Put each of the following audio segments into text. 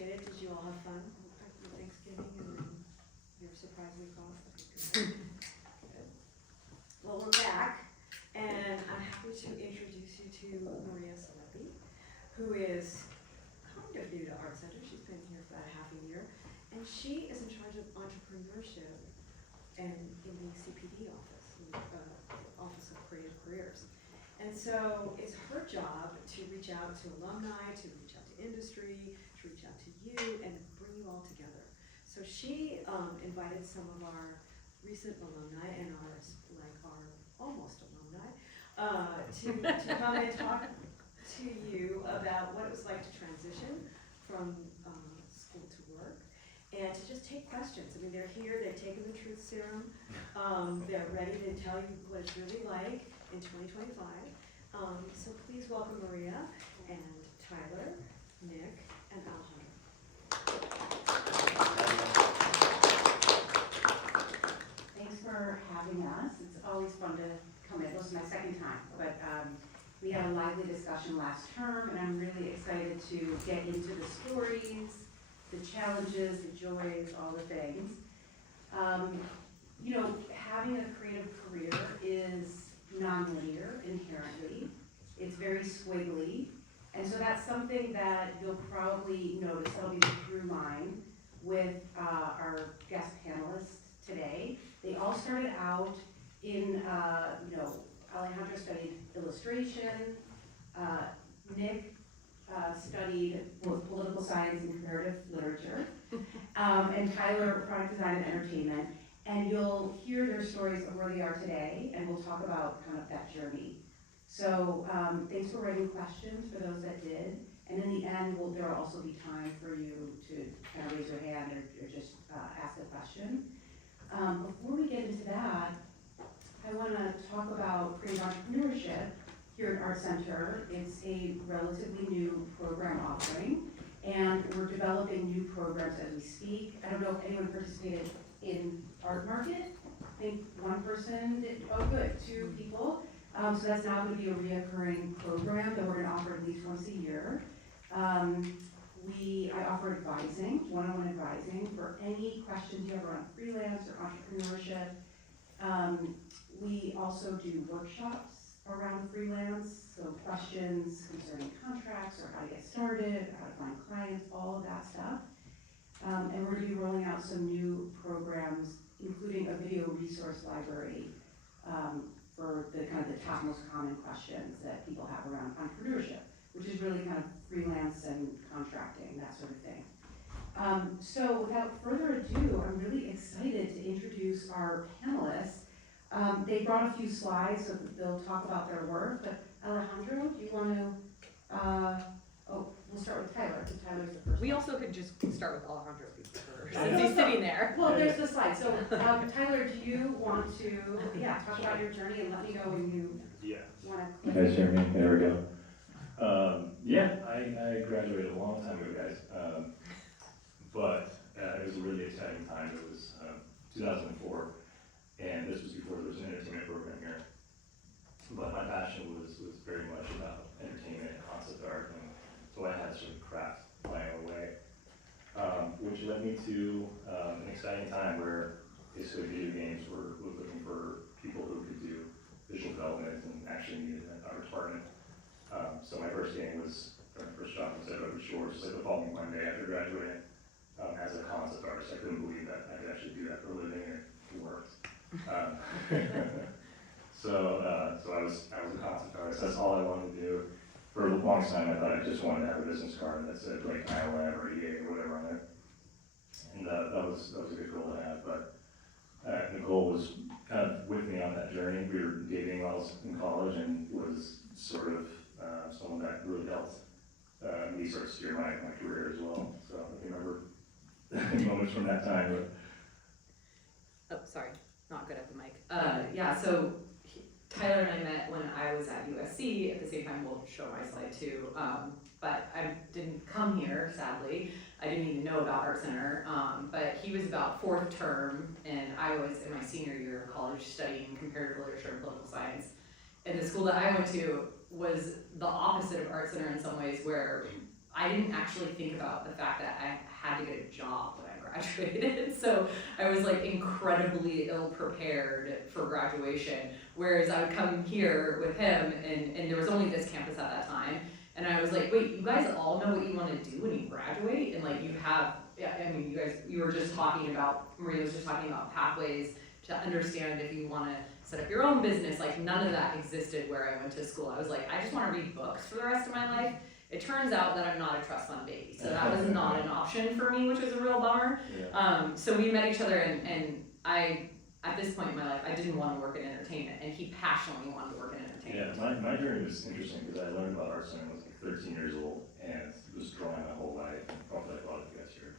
appreciate it. Did you all have fun with Thanksgiving and then your surprise week off? Good. Well, we're back, and I'm happy to introduce you to Maria Salepi, who is kind of new to ArtCenter. She's been here for about a half a year, and she is in charge of entrepreneurship and in the CPD office, Office of Creative Careers. And so it's her job to reach out to alumni, to reach out to industry, to reach out to you, and bring you all together. So she invited some of our recent alumni and our almost alumni to come and talk to you about what it was like to transition from school to work, and to just take questions. I mean, they're here, they've taken the truth serum, they're ready to tell you what it's really like in 2025. So please welcome Maria and Tyler, Nick, and Alejandro. Thanks for having us. It's always fun to come in. This is my second time, but we had a lively discussion last term, and I'm really excited to get into the stories, the challenges, the joys, all the things. You know, having a creative career is non-linear inherently. It's very squiggly, and so that's something that you'll probably notice. That'll be the through line with our guest panelists today. They all started out in, you know, Alejandro studied illustration, Nick studied both political science and comparative literature, and Tyler product design and entertainment. And you'll hear their stories of where they are today, and we'll talk about kind of that journey. So thanks for writing questions for those that did. And in the end, there'll also be time for you to kind of raise your hand or just ask a question. Before we get into that, I want to talk about creative entrepreneurship here at ArtCenter. It's a relatively new program offering, and we're developing new programs as we speak. I don't know if anyone participated in Art Market. I think one person did. Oh, good, 2 people. So that's now going to be a reoccurring program that we're going to offer at least once a year. I offer advising, one-on-one advising for any questions you have around freelance or entrepreneurship. We also do workshops around freelance, so questions concerning contracts or how to get started, how to find clients, all of that stuff. And we're going to be rolling out some new programs, including a video resource library for the kind of the top most common questions that people have around entrepreneurship, which is really kind of freelance and contracting, that sort of thing. So without further ado, I'm really excited to introduce our panelists. They brought a few slides so that they'll talk about their work, but Alejandro, do you want to, we'll start with Tyler, because Tyler's the first. We also could just start with Alejandro since he's sitting there. Well, there's the slide. So Tyler, do you want to, talk about your journey and let me know when you want to. You guys hear me? There we go. I graduated a long time ago, guys. But it was a really exciting time. It was 2004, and this was before there was an entertainment program here. But my passion was very much about entertainment and concept art, and so I had to sort of craft my own way, which led me to an exciting time where basically video games were looking for people who could do visual development and actually needed an art department. So my first game was, my first job was at Rodo just like the following Monday after graduating as a concept artist. I couldn't believe that I could actually do that for a living, and it worked. So I was a concept artist. That's all I wanted to do. For a long time, I thought I just wanted to have a business card that said like ILM or EA or whatever on it, and that was a good goal to have. But Nicole was kind of with me on that journey. We were dating while I was in college, and was sort of someone that really helped me sort of steer my career as well. So I remember moments from that time. Oh, sorry, not good at the mic. So Tyler and I met when I was at USC. At the same time, we'll show my slide too. But I didn't come here, sadly. I didn't even know about ArtCenter. But he was about 4th term, and I was in my senior year of college studying comparative literature and political science. And the school that I went to was the opposite of ArtCenter in some ways, where I didn't actually think about the fact that I had to get a job when I graduated. So I was like incredibly ill prepared for graduation. Whereas I would come here with him, and there was only this campus at that time. And I was like, wait, you guys all know what you want to do when you graduate? And like you have, yeah, I mean, you were just talking about, Maria was just talking about pathways to understand if you want to set up your own business. Like none of that existed where I went to school. I was like, I just want to read books for the rest of my life. It turns out that I'm not a trust fund baby, so that was not an option for me, which was a real bummer. Yeah. So we met each other, and I, at this point in my life, I didn't want to work in entertainment, and he passionately wanted to work in entertainment. Yeah, my journey was interesting because I learned about ArtCenter when I was like 13 years old and was drawing my whole life, probably like a lot of you guys here.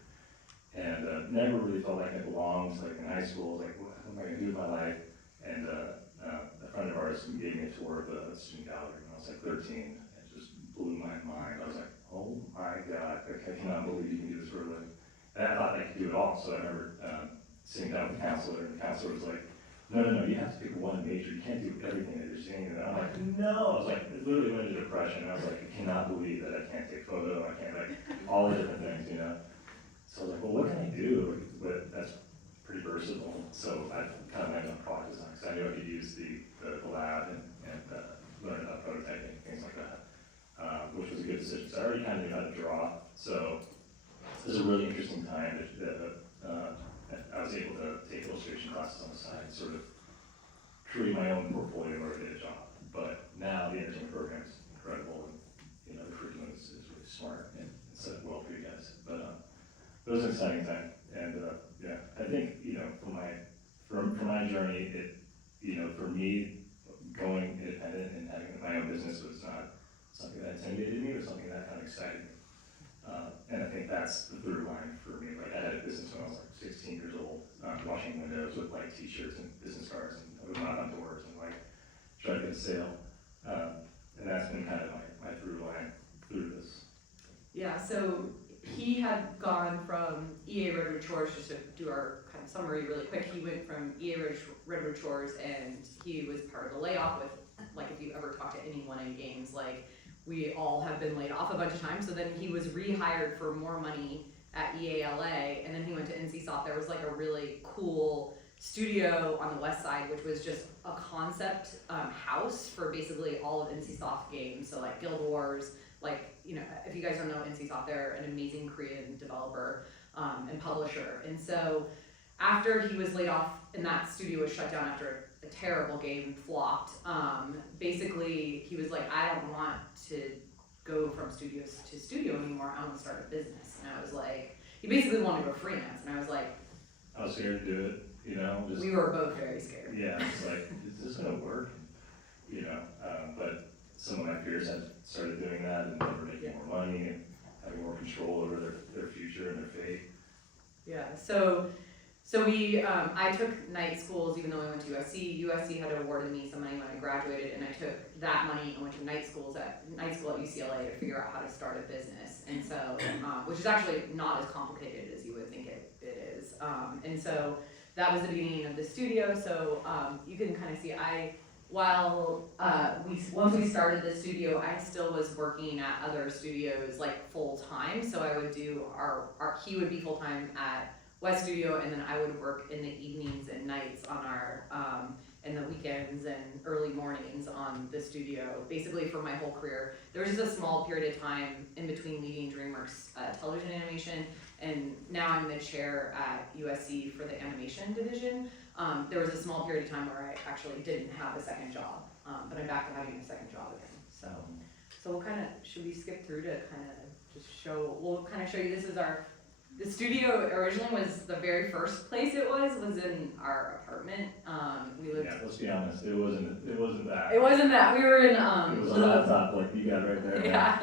And never really felt like I belonged. Like in high school, I was like, what am I gonna do with my life? And a friend of ours gave me a tour of the student gallery when I was like 13. It just blew my mind. I was like, oh my God, I cannot believe you can do this for a living. And I thought I could do it all. So I remember sitting down with the counselor, and the counselor was like, no, you have to pick one major. You can't do everything that you're seeing. And I'm like, no. I was like, it literally went into depression. I was like, I cannot believe that I can't take photo. I can't, like, all the different things, you know? So I was like, well, what can I do? But that's pretty versatile. So I kind of went on product design because I knew I could use the lab and learn about prototyping, things like that, which was a good decision. So I already kind of knew how to draw. So this is a really interesting time that I was able to take illustration classes on the side, sort of create my own portfolio in order to get a job. But now the entertainment program is incredible, and you know the curriculum is really smart and set up well for you guys. But it was an exciting time, and yeah, I think you know for my journey, it for me going independent and having my own business was not something that intimidated me, it was something that kind of excited me. And I think that's the through line for me. Like I had a business when I was like 16 years old, washing windows with like t-shirts and business cards, and I would knock on doors and like try to get a sale. And that's been kind of my through line through this. Yeah, so he had gone from EA Redwood Shores, just to do our kind of summary really quick, he went from EA Redwood Shores, and he was part of the layoff with, like if you ever talk to anyone in games, like we all have been laid off a bunch of times. So then he was rehired for more money at EA LA, and then he went to NC Soft. There was like a really cool studio on the west side, which was just a concept house for basically all of NC Soft games. So like Guild Wars, like, you know, if you guys don't know NC Soft, they're an amazing Korean developer and publisher. And so after he was laid off and that studio was shut down after a terrible game flopped, basically he was like, I don't want to go from studios to studio anymore, I want to start a business. And I was like, he basically wanted to go freelance, and I was like, I was scared to do it, you know. Just, we were both very scared. Yeah, it's like, is this gonna work? You know, but some of my peers have started doing that, and they were making more money and having more control over their future and their fate. Yeah, so we, I took night schools even though I went to USC. USC had awarded me some money when I graduated, and I took that money and went to night school at UCLA to figure out how to start a business. And so, which is actually not as complicated as you would think it is. And so that was the beginning of the studio. So you can kind of see, once we started the studio, I still was working at other studios like full time. So I would do he would be full time at West Studio, and then I would work in the evenings and nights on our, and the weekends and early mornings on the studio, basically for my whole career. There was just a small period of time in between leading DreamWorks television animation, and now I'm the chair at USC for the animation division. There was a small period of time where I actually didn't have a second job, but I'm back to having a second job again. So we'll kind of, should we skip through to kind of just show, we'll kind of show you, this is the studio originally was the very first place it was in our apartment. We lived. Yeah, let's be honest. It wasn't that. It wasn't that. We were in It was a laptop like you got right there. Yeah.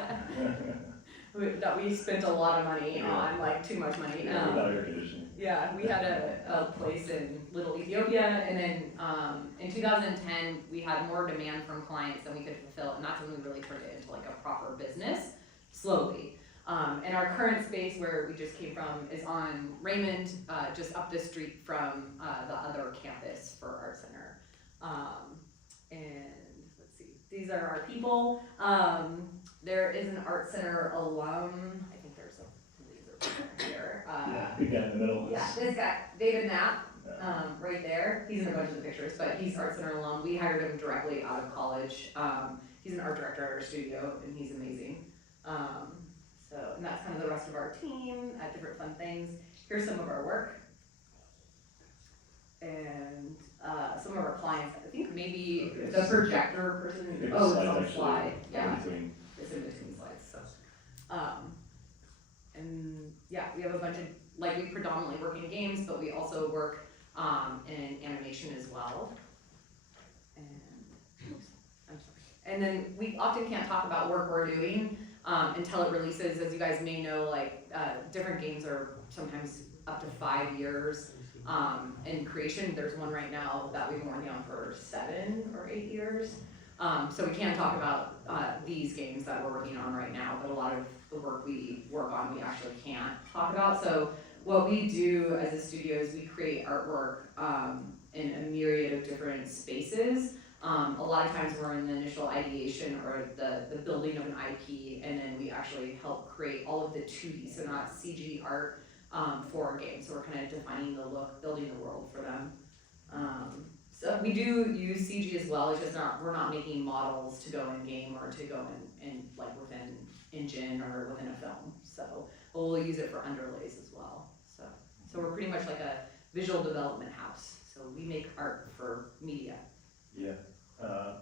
That we spent a lot of money on, like too much money. Yeah, without air conditioning. Yeah, we had a place in Little Ethiopia, and then in 2010 we had more demand from clients than we could fulfill, and that's when we really turned it into like a proper business slowly. And our current space where we just came from is on Raymond, just up the street from the other campus for ArtCenter. And let's see, these are our people. There is an ArtCenter alum, I think there's a laser pointer here. Yeah, big guy in the middle. Yeah, this guy, David Knapp, Yeah. right there. He's in a bunch of the pictures, but he's ArtCenter alum. We hired him directly out of college. He's an art director at our studio, and he's amazing. And that's kind of the rest of our team at different fun things. Here's some of our work. And some of our clients, I think maybe Okay. the projector person, Maybe oh, it's slides on the actually slide, yeah. in between. It's in between slides, so. And yeah, we have a bunch of, like, we predominantly work in games, but we also work in animation as well. And, oops, I'm sorry. And then we often can't talk about work we're doing until it releases. As you guys may know, like, different games are sometimes up to 5 years in creation. There's one right now that we've been working on for 7 or 8 years. So we can't talk about these games that we're working on right now, but a lot of the work we work on, we actually can't talk about. So what we do as a studio is we create artwork in a myriad of different spaces. A lot of times we're in the initial ideation or the building of an IP, and then we actually help create all of the 2D, so not CG art for a game. So we're kind of defining the look, building the world for them. So we do use CG as well. It's just we're not making models to go in game or to go in like within engine or within a film. So but we'll use it for underlays as well. So we're pretty much like a visual development house. So we make art for media. Yeah. I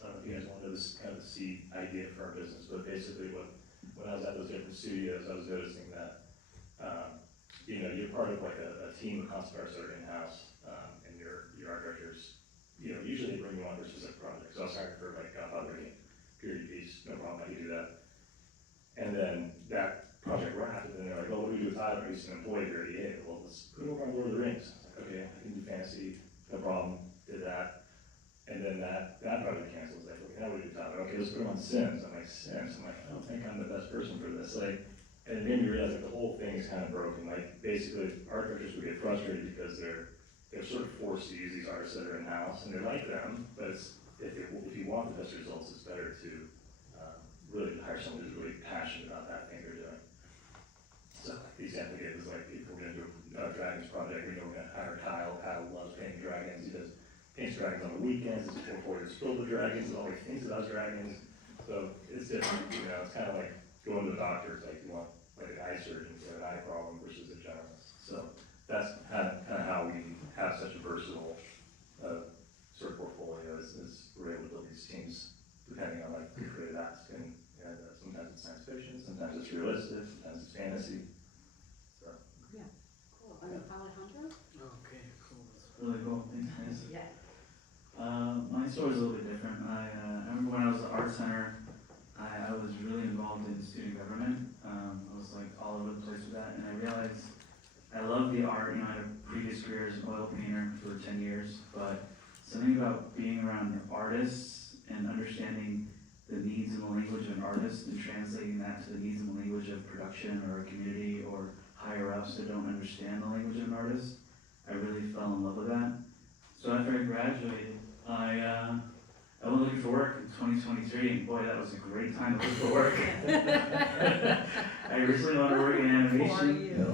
don't know if you guys wanted this kind of the seed idea for our business, but basically when I was at those different studios, I was noticing that, you're part of like a team of concept artists that are in-house, and your art directors, usually they bring you on for a specific project. So I was hired for like Godfather game, period piece, no problem, I can do that. And then that project wrapped, and then they're like, well, what do we do with Tyler? He's an employee here, yeah, well, let's put him over on Lord of the Rings. I was like, okay, I can do fantasy, no problem, did that. And then that project canceled. It's like, okay, now what do we do, Tyler? Okay, let's put him on Sims. I'm like, Sims? I'm like, I don't think I'm the best person for this. Like, and it made me realize that the whole thing is kind of broken. Like, basically, art directors would get frustrated because they're sort of forced to use these artists that are in-house, and they like them, but if you want the best results, it's better to really hire someone who's really passionate about that thing they're doing. So the example I gave was like, if we're going to do a Dragons project, we know we're going to hire Kyle. Kyle loves painting dragons. He paints dragons on the weekends. He's looking forward to build the dragons and all he thinks about dragons. So it's different, it's kind of like going to the doctor. It's like you want like an eye surgeon for an eye problem versus a generalist. So that's kind of how we have such a versatile sort of portfolio is we're able to build these teams depending on like the creative ask, and sometimes it's science fiction, sometimes it's realistic, sometimes it's fantasy. So Cool. And Alejandro? Okay, cool. That's really cool. Thanks, guys. Yeah. My story's a little bit different. I remember when I was at ArtCenter, I was really involved in student government. I was like all over the place with that, and I realized I love the art. I had a previous career as an oil painter for 10 years, but something about being around artists and understanding the needs and the language of an artist and translating that to the needs and the language of production or a community or higher ups that don't understand the language of an artist, I really fell in love with that. So after I graduated, I went looking for work in 2023, and boy, that was a great time to look for work. I originally wanted to work in animation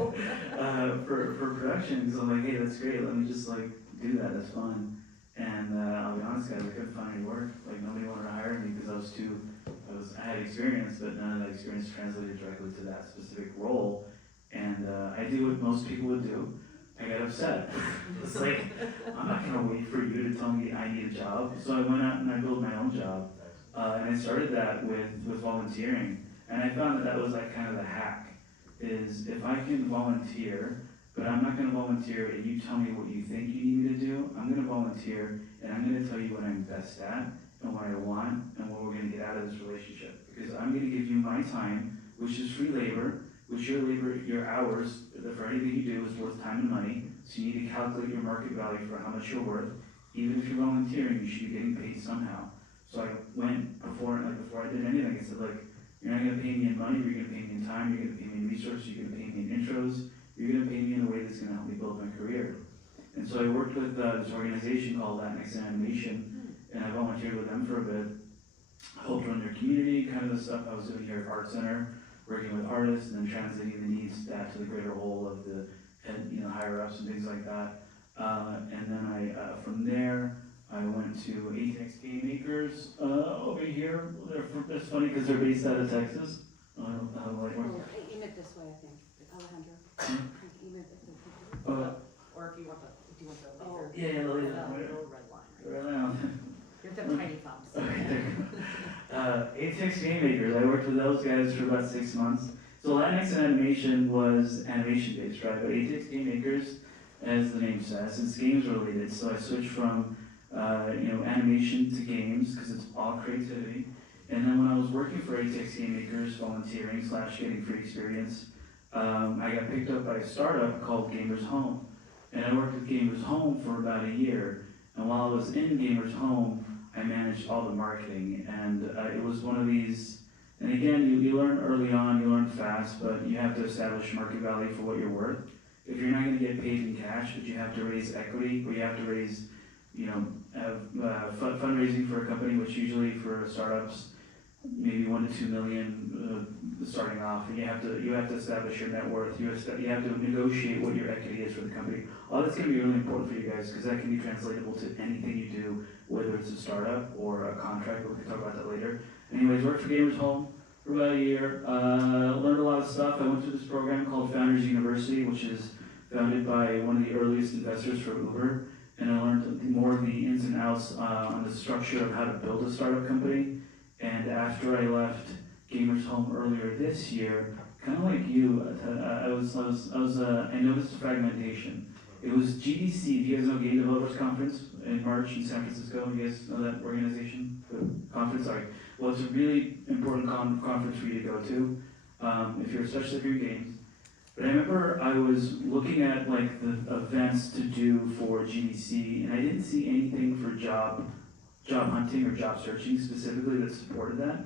for production, so I'm like, hey, that's great, let me just like do that, that's fun. And I'll be honest, guys, I couldn't find any work. Like nobody wanted to hire me because I had experience, but none of that experience translated directly to that specific role. And I do what most people would do. I got upset. It's like, I'm not gonna wait for you to tell me I need a job. So I went out and I built my own job. And I started that with volunteering. And I found that was like kind of the hack, is if I can volunteer, but I'm not gonna volunteer and you tell me what you think you need me to do, I'm gonna volunteer and I'm gonna tell you what I'm best at and what I want and what we're gonna get out of this relationship. Because I'm gonna give you my time, which is free labor, which your hours, for anything you do is worth time and money, so you need to calculate your market value for how much you're worth. Even if you're volunteering, you should be getting paid somehow. So I went before I did anything, I said, look, you're not gonna pay me in money, you're gonna pay me in time, you're gonna pay me in resources, you're gonna pay me in intros, you're gonna pay me in a way that's gonna help me build my career. And so I worked with this organization called Nic and Animation, and I volunteered with them for a bit. helped run their community, kind of the stuff I was doing here at Art Center, working with artists and then translating the needs back to the greater whole of the higher ups and things like that. And then from there, I went to ATX Game Makers over here. That's funny because they're based out of Texas. I don't know how that works. Aim it this way, I think, Alejandro. Aim it this way. Or if you want do you want the Oh, laser? Yeah, The laser. little red line. Right now. You have to have tiny thumbs. ATX Game Makers, I worked with those guys for about 6 months. So Latinx and animation was animation based, right? But ATX Game Makers, as the name says, it's games related. So I switched from animation to games because it's all creativity. And then when I was working for ATX Game Makers, volunteering / getting free experience, I got picked up by a startup called Gamers Home. And I worked with Gamers Home for about a year. And while I was in Gamers Home, I managed all the marketing. And it was one of these, and again, you learn early on, you learn fast, but you have to establish market value for what you're worth. If you're not going to get paid in cash, but you have to raise equity, or you have to raise, fundraising for a company, which usually for startups, maybe 1 to 2 million starting off, and you have to establish your net worth. You have to negotiate what your equity is for the company. All that's going to be really important for you guys because that can be translatable to anything you do, whether it's a startup or a contract. But we can talk about that later. Anyways, worked for Gamers Home for about a year. Learned a lot of stuff. I went through this program called Founders University, which is founded by one of the earliest investors for Uber, and I learned more of the ins and outs on the structure of how to build a startup company. And after I left Gamers Home earlier this year, kind of like you, I noticed fragmentation. It was GDC. Do you guys know Game Developers Conference in March in San Francisco? You guys know that organization? The conference, sorry. Well, it's a really important conference for you to go to, especially if you're in games. But I remember I was looking at like the events to do for GDC, and I didn't see anything for job hunting or job searching specifically that supported that.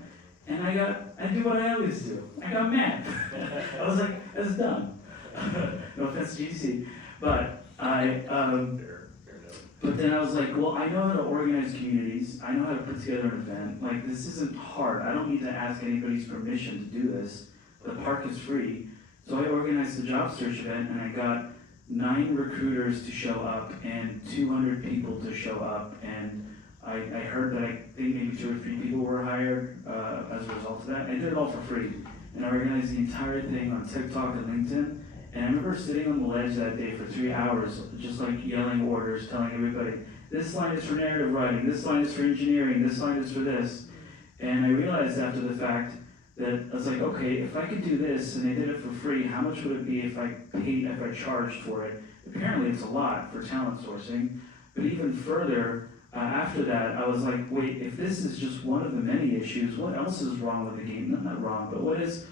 And I did what I always do. I got mad. I was like, that's dumb. No offense to GDC. But but then I was like, well, I know how to organize communities. I know how to put together an event. Like, this isn't hard. I don't need to ask anybody's permission to do this. The park is free. So I organized the job search event, and I got 9 recruiters to show up and 200 people to show up. And I heard that I think maybe 2 or 3 people were hired as a result of that. I did it all for free. And I organized the entire thing on TikTok and LinkedIn. And I remember sitting on the ledge that day for 3 hours, just like yelling orders, telling everybody, this line is for narrative writing, this line is for engineering, this line is for this. And I realized after the fact that I was like, okay, if I could do this and I did it for free, how much would it be if I charged for it? Apparently it's a lot for talent sourcing. But even further, after that, I was like, wait, if this is just one of the many issues, what else is wrong with the game? Not wrong, but what is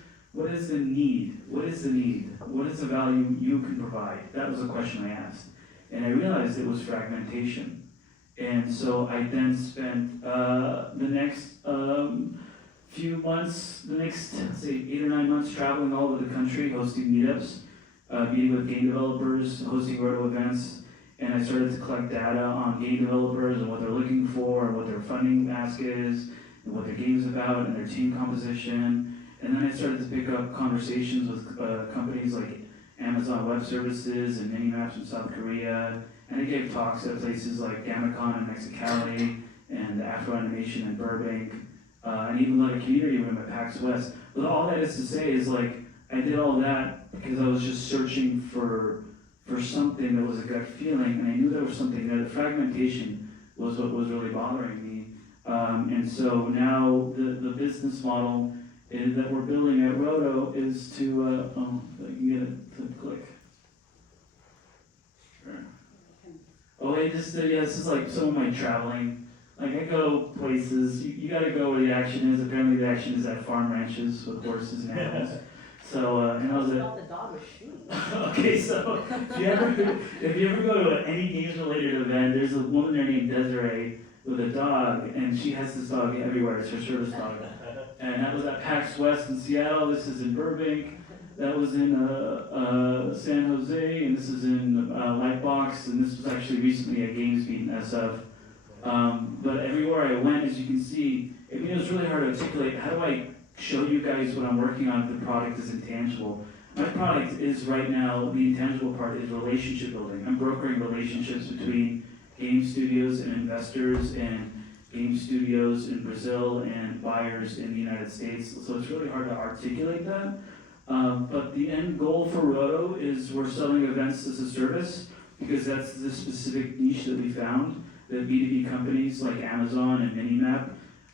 the need? What is the need? What is the value you can provide? That was the question I asked. And I realized it was fragmentation. And so I then spent the next few months, the next, say, 8 or 9 months traveling all over the country, hosting meetups, meeting with game developers, hosting Rodo events, and I started to collect data on game developers and what they're looking for and what their funding ask is and what their game's about and their team composition. And then I started to pick up conversations with companies like Amazon Web Services and Minimaps in South Korea. And I gave talks at places like GammaCon in Mexicali and Afro Animation in Burbank, and even led a community room at PAX West. But all that is to say is like, I did all that because I was just searching for something that was a gut feeling, and I knew there was something there. The fragmentation was what was really bothering me. And so now the business model that we're building at Rodo is to, if I can get it to click. Sure. Oh, wait, this is like some of my traveling. Like, I go places, you gotta go where the action is. Apparently the action is at farm ranches with horses and animals. So, and I was I at... thought the dog was shooting. Okay, so if you ever go to any games-related event, there's a woman there named Desiree with a dog, and she has this dog everywhere. It's her service dog. And that was at PAX West in Seattle. This is in Burbank. That was in San Jose, and this is in Lightbox, and this was actually recently at GamesBeat in SF. But everywhere I went, as you can see, I mean, it was really hard to articulate. How do I show you guys what I'm working on if the product is intangible? My product is right now, the intangible part is relationship building. I'm brokering relationships between game studios and investors and game studios in Brazil and buyers in the United States. So it's really hard to articulate that. But the end goal for Rodo is we're selling events as a service because that's the specific niche that we found. That B2B companies like Amazon and Minimap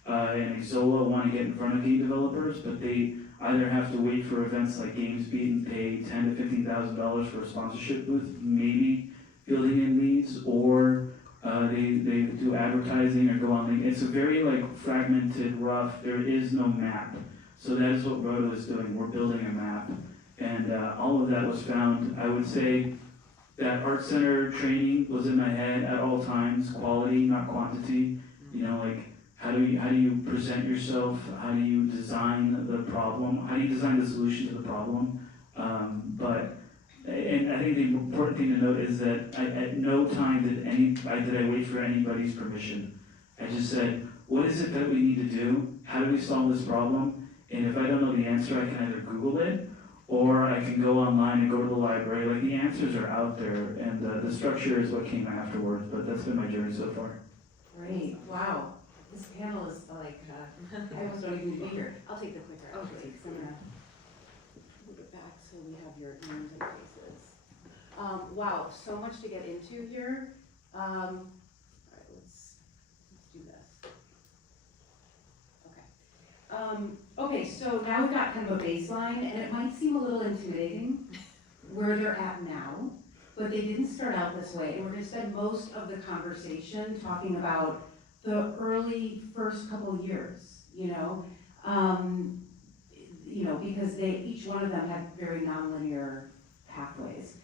and Exola want to get in front of game developers, but they either have to wait for events like GamesBeat and pay $10,000 to $15,000 for a sponsorship booth, maybe fielding in leads, or they do advertising or go on LinkedIn. It's a very like fragmented, rough. There is no map. So that is what Rodo is doing. We're building a map, and all of that was found. I would say that Art Center training was in my head at all times. Quality, not quantity. You know, like how do you present yourself? How do you design the problem? How do you design the solution to the problem? And I think the important thing to note is that at no time did I wait for anybody's permission. I just said, what is it that we need to do? How do we solve this problem? And if I don't know the answer, I can either Google it, or I can go online and go to the library. Like, the answers are out there, and the structure is what came afterwards, but that's been my journey so far. Great, wow. This panel is like, I almost don't even need to be here. I'll take the clicker. Okay, so I'm gonna move it back so we have your names and faces. Wow, so much to get into here. All right, let's do this. Okay, so now we've got kind of a baseline, and it might seem a little intimidating where they're at now, but they didn't start out this way. And we're gonna spend most of the conversation talking about the early first couple years, because each one of them had very nonlinear pathways.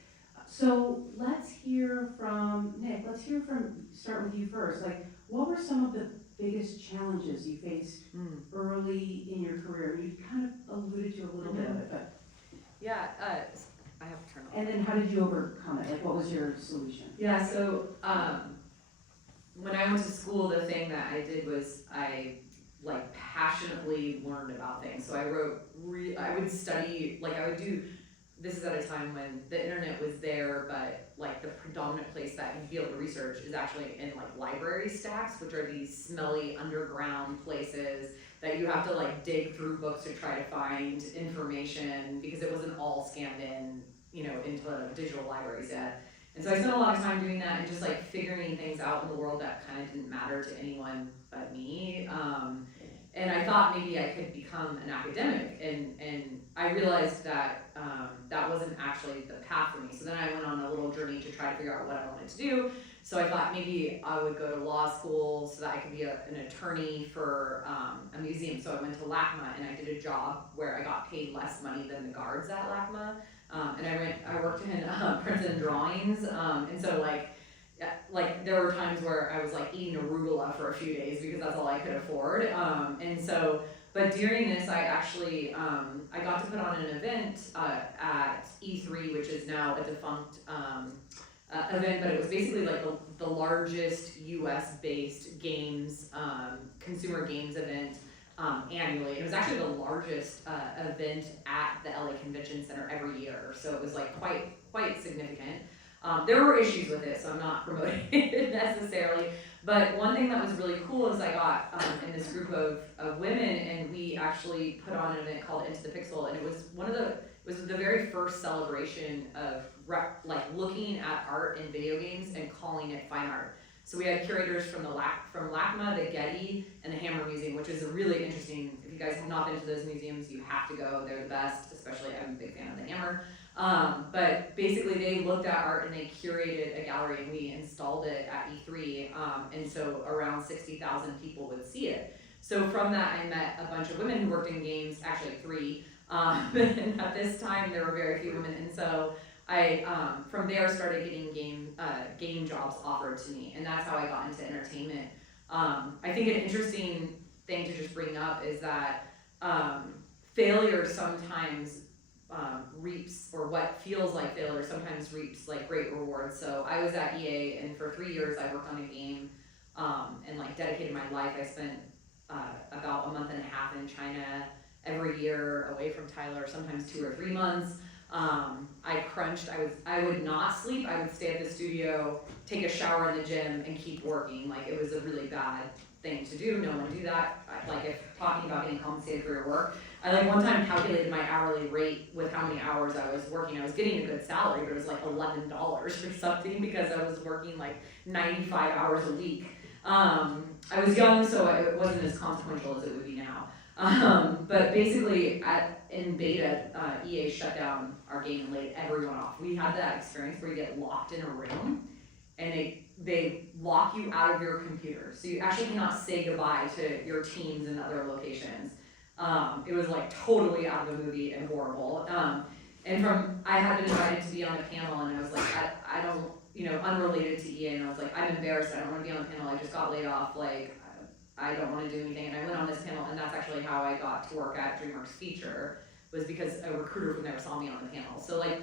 So let's hear from Nick. Start with you first. Like, what were some of the biggest challenges you faced early in your career? You kind of alluded to a little bit of it, but. Yeah, I have to turn on. And then how did you overcome it? Like, what was your solution? Yeah, so when I went to school, the thing that I did was I passionately learned about things. So I would study, this is at a time when the internet was there, but the predominant place that you'd be able to research is actually in library stacks, which are these smelly underground places that you have to dig through books to try to find information because it wasn't all scanned in, into digital libraries yet. And so I spent a lot of time doing that and just figuring things out in the world that kind of didn't matter to anyone but me. And I thought maybe I could become an academic, and I realized that that wasn't actually the path for me. So then I went on a little journey to try to figure out what I wanted to do. So I thought maybe I would go to law school so that I could be an attorney for a museum. So I went to LACMA and I did a job where I got paid less money than the guards at LACMA. And I worked in prints and drawings. And so there were times where I was eating arugula for a few days because that's all I could afford. But during this, I actually, I got to put on an event at E3, which is now a defunct event, but it was basically the largest US-based games, consumer games event annually. It was actually the largest event at the LA Convention Center every year, so it was quite significant. There were issues with it, so I'm not promoting it necessarily. But one thing that was really cool is I got in this group of women, and we actually put on an event called Into the Pixel, and it was the very first celebration of looking at art in video games and calling it fine art. So we had curators from LACMA, the Getty, and the Hammer Museum, which is a really interesting. If you guys have not been to those museums, you have to go. They're the best, especially I'm a big fan of the Hammer. But basically they looked at art and they curated a gallery, and we installed it at E3, and so around 60,000 people would see it. So from that I met a bunch of women who worked in games, actually 3, and at this time there were very few women, and so I from there started getting game jobs offered to me, and that's how I got into entertainment. I think an interesting thing to just bring up is that failure sometimes reaps, or what feels like failure sometimes reaps great rewards. So I was at EA, and for 3 years I worked on a game and dedicated my life. I spent about a month and a half in China every year away from Tyler, sometimes 2 or 3 months. I crunched, I would not sleep, I would stay at the studio, take a shower in the gym, and keep working. Like, it was a really bad thing to do, no one do that. Like, if talking about getting compensated for your work, I like one time calculated my hourly rate with how many hours I was working. I was getting a good salary, but it was like $11 or something because I was working like 95 hours a week. I was young, so it wasn't as consequential as it would be now. But basically, in beta, EA shut down our game and laid everyone off. We had that experience where you get locked in a room, and they lock you out of your computer. So you actually cannot say goodbye to your teams in other locations. It was like totally out of a movie and horrible. And I had been invited to be on the panel, and I was like, I don't, unrelated to EA, and I was like, I'm embarrassed, I don't wanna be on the panel, I just got laid off, like, I don't wanna do anything. And I went on this panel, and that's actually how I got to work at DreamWorks Feature, was because a recruiter from there saw me on the panel. So like,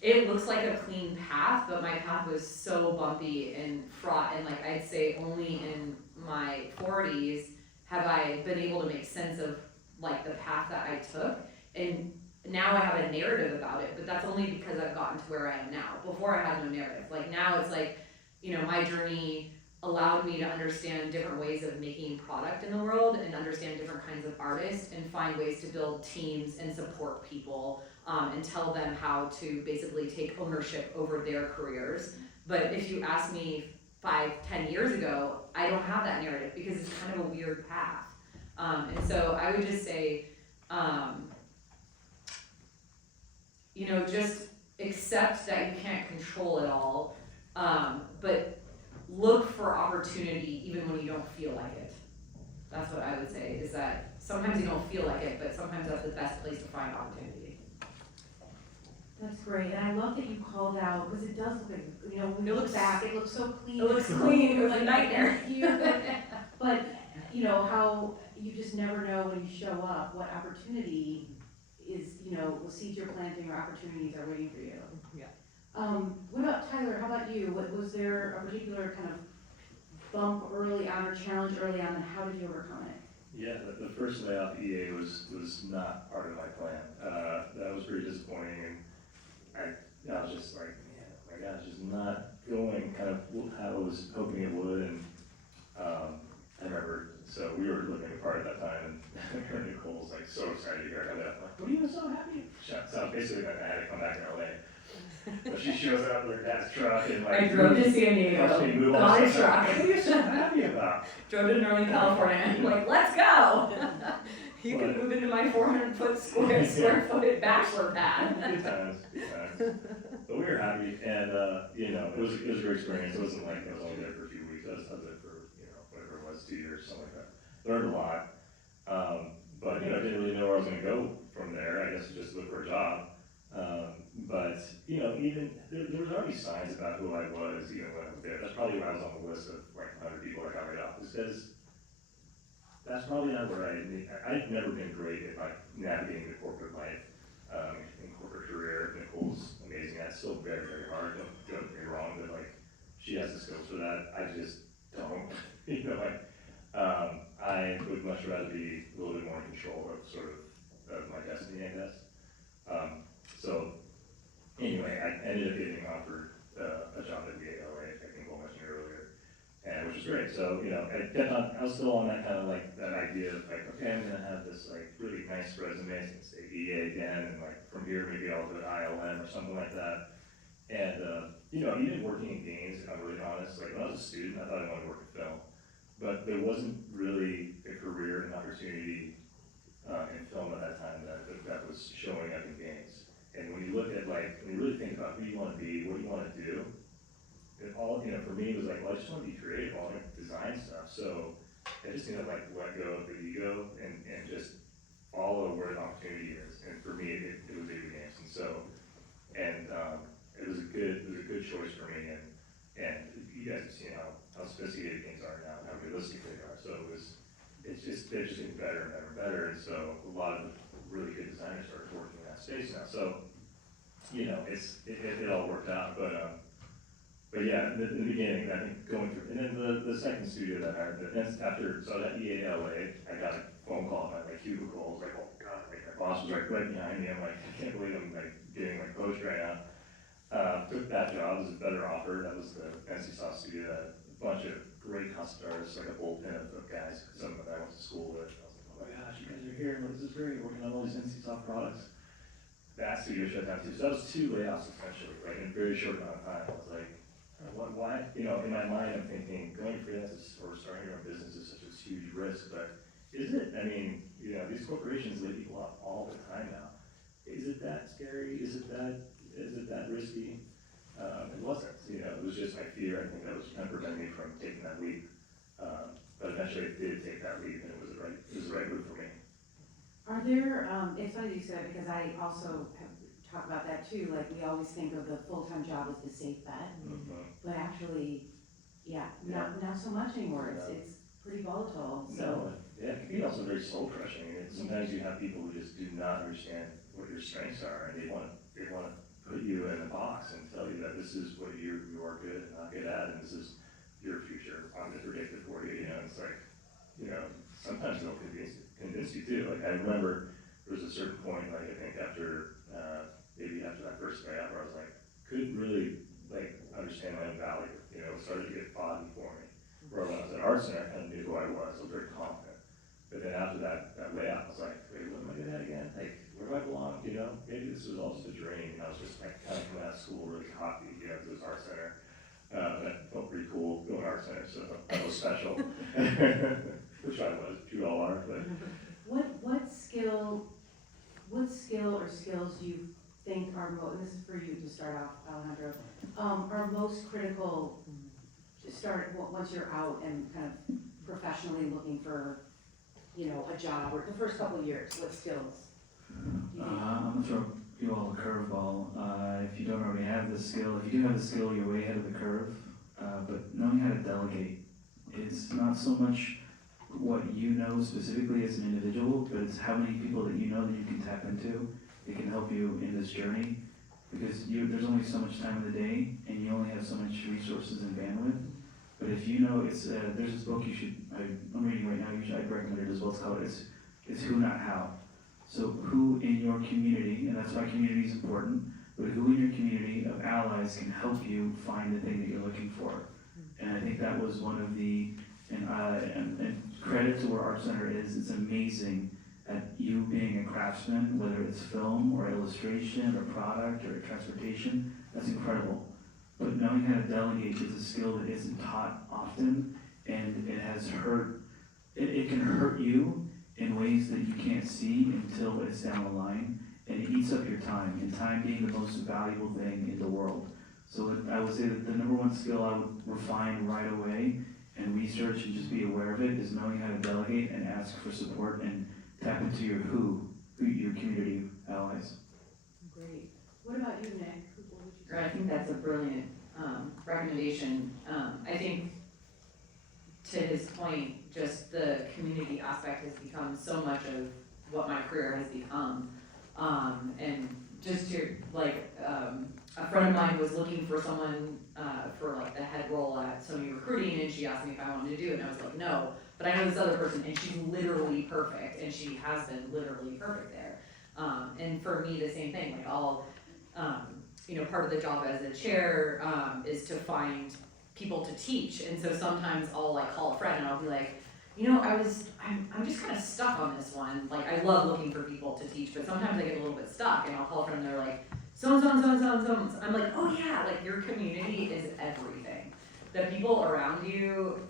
it looks like a clean path, but my path was so bumpy and fraught, and like, I'd say only in my 40s have I been able to make sense of like the path that I took. And now I have a narrative about it, but that's only because I've gotten to where I am now. Before I had no narrative. Like, now it's like, my journey allowed me to understand different ways of making product in the world and understand different kinds of artists and find ways to build teams and support people, and tell them how to basically take ownership over their careers. But if you ask me 5-10 years ago, I don't have that narrative because it's kind of a weird path. And so I would just say, just accept that you can't control it all, but look for opportunity even when you don't feel like it. That's what I would say, is that sometimes you don't feel like it, but sometimes that's the best place to find opportunity. That's great, and I love that you called out, because it does look like, when you It look looks- back, it looks so clean. It looks clean, it was a nightmare. But, how you just never know when you show up, what opportunity is, seeds you're planting or opportunities are waiting for you. Yeah. What about Tyler, how about you? Was there a particular kind of bump early on or challenge early on, and how did you overcome it? Yeah, the first layoff EA was not part of my plan. That was pretty disappointing, and I was just like, man, my gosh, it's not going kind of how I was hoping it would. And I remember, so we were living apart at that time, and Nicole's like so excited to hear I left. I'm like, what are you so happy? So basically, I had to come back to LA. But she shows up with her dad's truck and like. I drove to San helps me Diego, move all got a this stuff. truck, What are you so happy about? drove to Northern California, and like, let's go! You can move into my 400-foot square footed bachelor pad. Good times, good times. But we were happy, and it was a great experience. It wasn't like I was only there for a few weeks. I was there for whatever it was, 2 years, something like that. Learned a lot, but I didn't really know where I was going to go from there. I guess just look for a job. But even there was already signs about who I was, when I was there. That's probably why I was on the list of like 100 people that got laid off. Because that's probably not where I've never been great at like navigating the corporate life, and corporate career. Nicole's amazing. That's still very, very hard. Don't get me wrong, but like she has the skills for that. I just don't. I would much rather be a little bit more in control of of my destiny, I guess. So anyway, I ended up getting offered a job at VALA, I think Nicole mentioned earlier, and which is great. So I was still on that kind of like that idea of like, okay, I'm gonna have this like really nice resume, it's gonna say EA again, and like from here maybe I'll do an ILM or something like that. And even working in games, if I'm really honest, like when I was a student, I thought I wanted to work in film, but there wasn't really a career and opportunity in film at that time that was showing up in games. And when you look at when you really think about who you want to be, what you want to do, it all, for me, it was like, well, I just want to be creative, I want to design stuff. So I just need to let go of the ego and just follow where the opportunity is. And for me, it was video games. And so, it was a good choice for me. And you guys have seen how sophisticated games are now, how realistic they are. So they're just getting better and better and better. And so a lot of really good designers started working in that space now. So, it all worked out, but But yeah, in the beginning, I think going through, and then the second studio that I hired, after, so at EALA, I got a phone call at my cubicle, I was like, oh god, like my boss was right behind me, I'm like, I can't believe I'm like getting like poached right now. Took that job, it was a better offer, that was the NC Soft studio, a bunch of great customers, like a bullpen of guys, some that I went to school with. I was like, oh my gosh, you guys are here, like, this is great, working on all these NC Soft products. That studio shut down too, so that was 2 layoffs essentially, right, in a very short amount of time. I was like, why, you know, in my mind, I'm thinking, going freelance or starting your own business is such a huge risk, but is it? I mean, you know, these corporations lay people off all the time now. Is it that scary? Is it that risky? It wasn't, you know, it was just my fear, I think that was kind of preventing me from taking that leap. But eventually I did take that leap, and it was the right move for me. Are there, it's funny you said, because I also have talked about that too, like we always think of the full-time job as the safe bet, but actually, yeah, not so much anymore, it's pretty volatile, so. No, yeah, it can be also very soul crushing, and sometimes you have people who just do not understand what your strengths are, and they want to put you in a box and tell you that this is what you are good and not good at, and this is your future, I'm gonna predict it for you, you know, it's like, you know, sometimes they'll convince you too. Like I remember there was a certain point, like I think after, maybe after that first layout, where I was like, couldn't really like understand my own value, you know, it started to get foggy for me. Where when I was at ArtCenter, I kind of knew who I was very confident. But then after that layout, I was like, wait, what am I good at again? Like, where do I belong, you know? Maybe this was all just a dream, and I was just like kind of coming out of school really cocky, you know, because it was ArtCenter. That felt pretty cool going to ArtCenter, so that was special. Which I was, you all are, but. What skill or skills do you think are and this is for you to start off, Alejandro, are most critical to start, once you're out and kind of professionally looking for, you know, a job, or the first couple of years, what skills? I'm gonna throw you all a curveball. If you don't already have the skill, if you do have the skill, you're way ahead of the curve. But knowing how to delegate, it's not so much what you know specifically as an individual, but it's how many people that you know that you can tap into that can help you in this journey. Because there's only so much time in the day, and you only have so much resources and bandwidth. But if you know, there's this book I'm reading right now, I'd recommend it as well. It's called It's Who Not How. So who in your community, and that's why community is important, but who in your community of allies can help you find the thing that you're looking for. And I think that was one of the, and credit to where ArtCenter is, it's amazing at you being a craftsman, whether it's film or illustration or product or transportation, that's incredible. But knowing how to delegate is a skill that isn't taught often, and it has hurt, it can hurt you in ways that you can't see until it's down the line, and it eats up your time, and time being the most valuable thing in the world. So I would say that the number one skill I would refine right away and research and just be aware of it is knowing how to delegate and ask for support and tap into your your community allies. Great. What about you, Nick? What would you say? I think that's a brilliant recommendation. I think to his point, just the community aspect has become so much of what my career has become. And just to, like, a friend of mine was looking for someone for like the head role at Sony Recruiting, and she asked me if I wanted to do it, and I was like, no. But I know this other person, and she's literally perfect, and she has been literally perfect there. And for me, the same thing, like I'll, you know, part of the job as a chair is to find people to teach, and so sometimes I'll like call a friend and I'll be like, you know, I'm just kind of stuck on this one. Like I love looking for people to teach, but sometimes I get a little bit stuck, and I'll call a friend and they're like, so. I'm like, oh yeah, like your community is everything. The people around you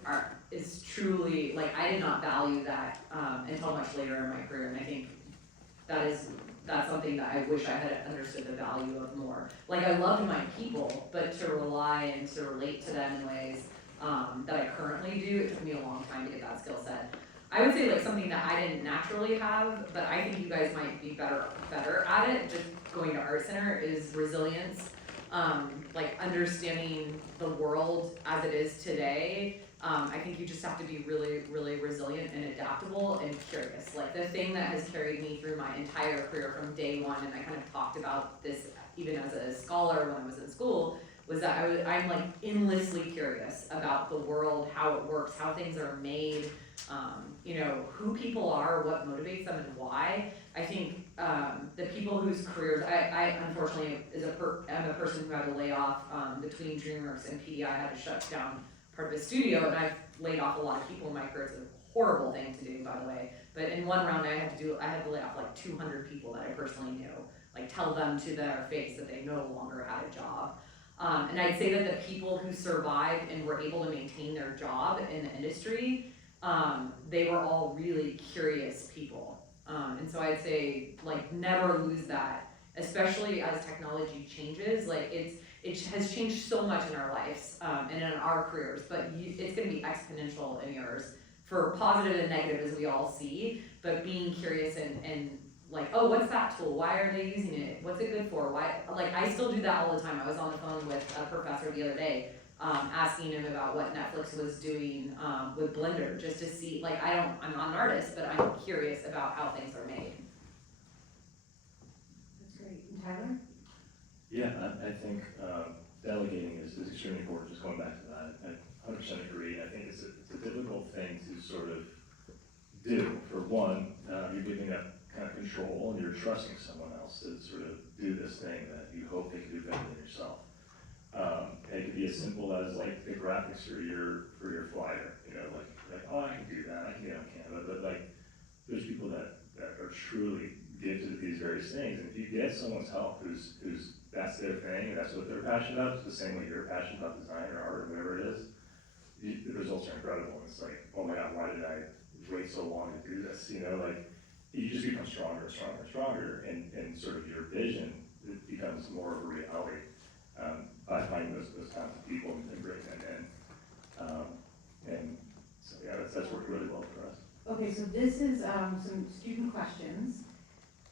is truly, like I did not value that until much later in my career, and I think that's something that I wish I had understood the value of more. Like I loved my people, but to rely and to relate to them in ways that I currently do, it took me a long time to get that skill set. I would say like something that I didn't naturally have, but I think you guys might be better at it, just going to ArtCenter, is resilience. Like understanding the world as it is today. I think you just have to be really, really resilient and adaptable and curious. Like the thing that has carried me through my entire career from day one, and I kind of talked about this even as a scholar when I was in school, was that I'm like endlessly curious about the world, how it works, how things are made, you know, who people are, what motivates them and why. I think the people whose careers, I unfortunately am a person who had to lay off between DreamWorks and PDI. I had to shut down part of the studio, and I've laid off a lot of people in my career. It's a horrible thing to do, by the way. But in one round, I had to lay off like 200 people that I personally knew, like tell them to their face that they no longer had a job. And I'd say that the people who survived and were able to maintain their job in the industry, they were all really curious people. And so I'd say, like, never lose that, especially as technology changes. Like, it has changed so much in our lives and in our careers, but it's going to be exponential in yours, for positive and negative, as we all see. But being curious and like, oh, what's that tool? Why are they using it? What's it good for? Why? Like, I still do that all the time. I was on the phone with a professor the other day, asking him about what Netflix was doing with Blender, just to see, like, I'm not an artist, but I'm curious about how things are made. That's great. And Tyler? Yeah, I think delegating is extremely important, just going back to that. I 100% agree. I think it's a difficult thing to sort of do. For one, you're giving up kind of control, and you're trusting someone else to sort of do this thing that you hope they can do better than yourself. It could be as simple as like the graphics for your flyer, you know, like oh, I can do that, I can get on Canva, but like there's people that are truly gifted at these various things, and if you get someone's help who's that's their thing, and that's what they're passionate about, it's the same way you're passionate about design or art or whatever it is, the results are incredible. And it's like, oh my God, why did I wait so long to do this? You know, like you just become stronger and stronger and stronger, and sort of your vision, it becomes more of a reality by finding those kinds of people and bringing them in. And so yeah, that's worked really well for us. Okay, so this is some student questions.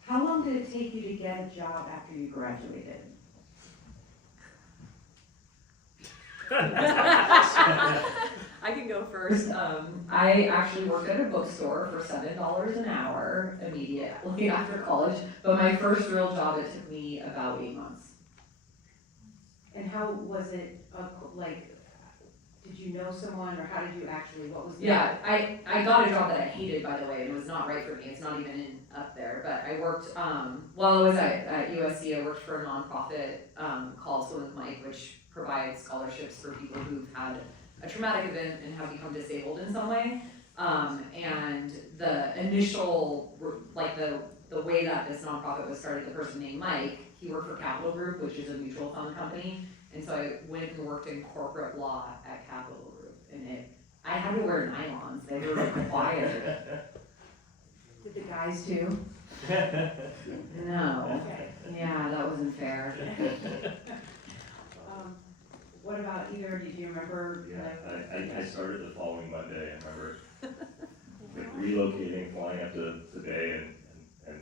How long did it take you to get a job after you graduated? I can go first. I actually worked at a bookstore for $7 an hour immediately after college, but my first real job, it took me about 8 months. And how was it, like, did you know someone, or how did you actually, what was the... Yeah, I got a job that I hated, by the way, and was not right for me. It's not even up there, but I worked, while I was at USC, I worked for a nonprofit called Swim with Mike, which provides scholarships for people who've had a traumatic event and have become disabled in some way. And the initial, like the way that this nonprofit was started, the person named Mike, he worked for Capital Group, which is a mutual fund company. And so I went and worked in corporate law at Capital Group, and I had to wear nylons. They were required. Did the guys too? No. Okay. Yeah, that wasn't fair. What about either, do you remember? Yeah, I started the following Monday. I remember like relocating, flying up to the Bay, and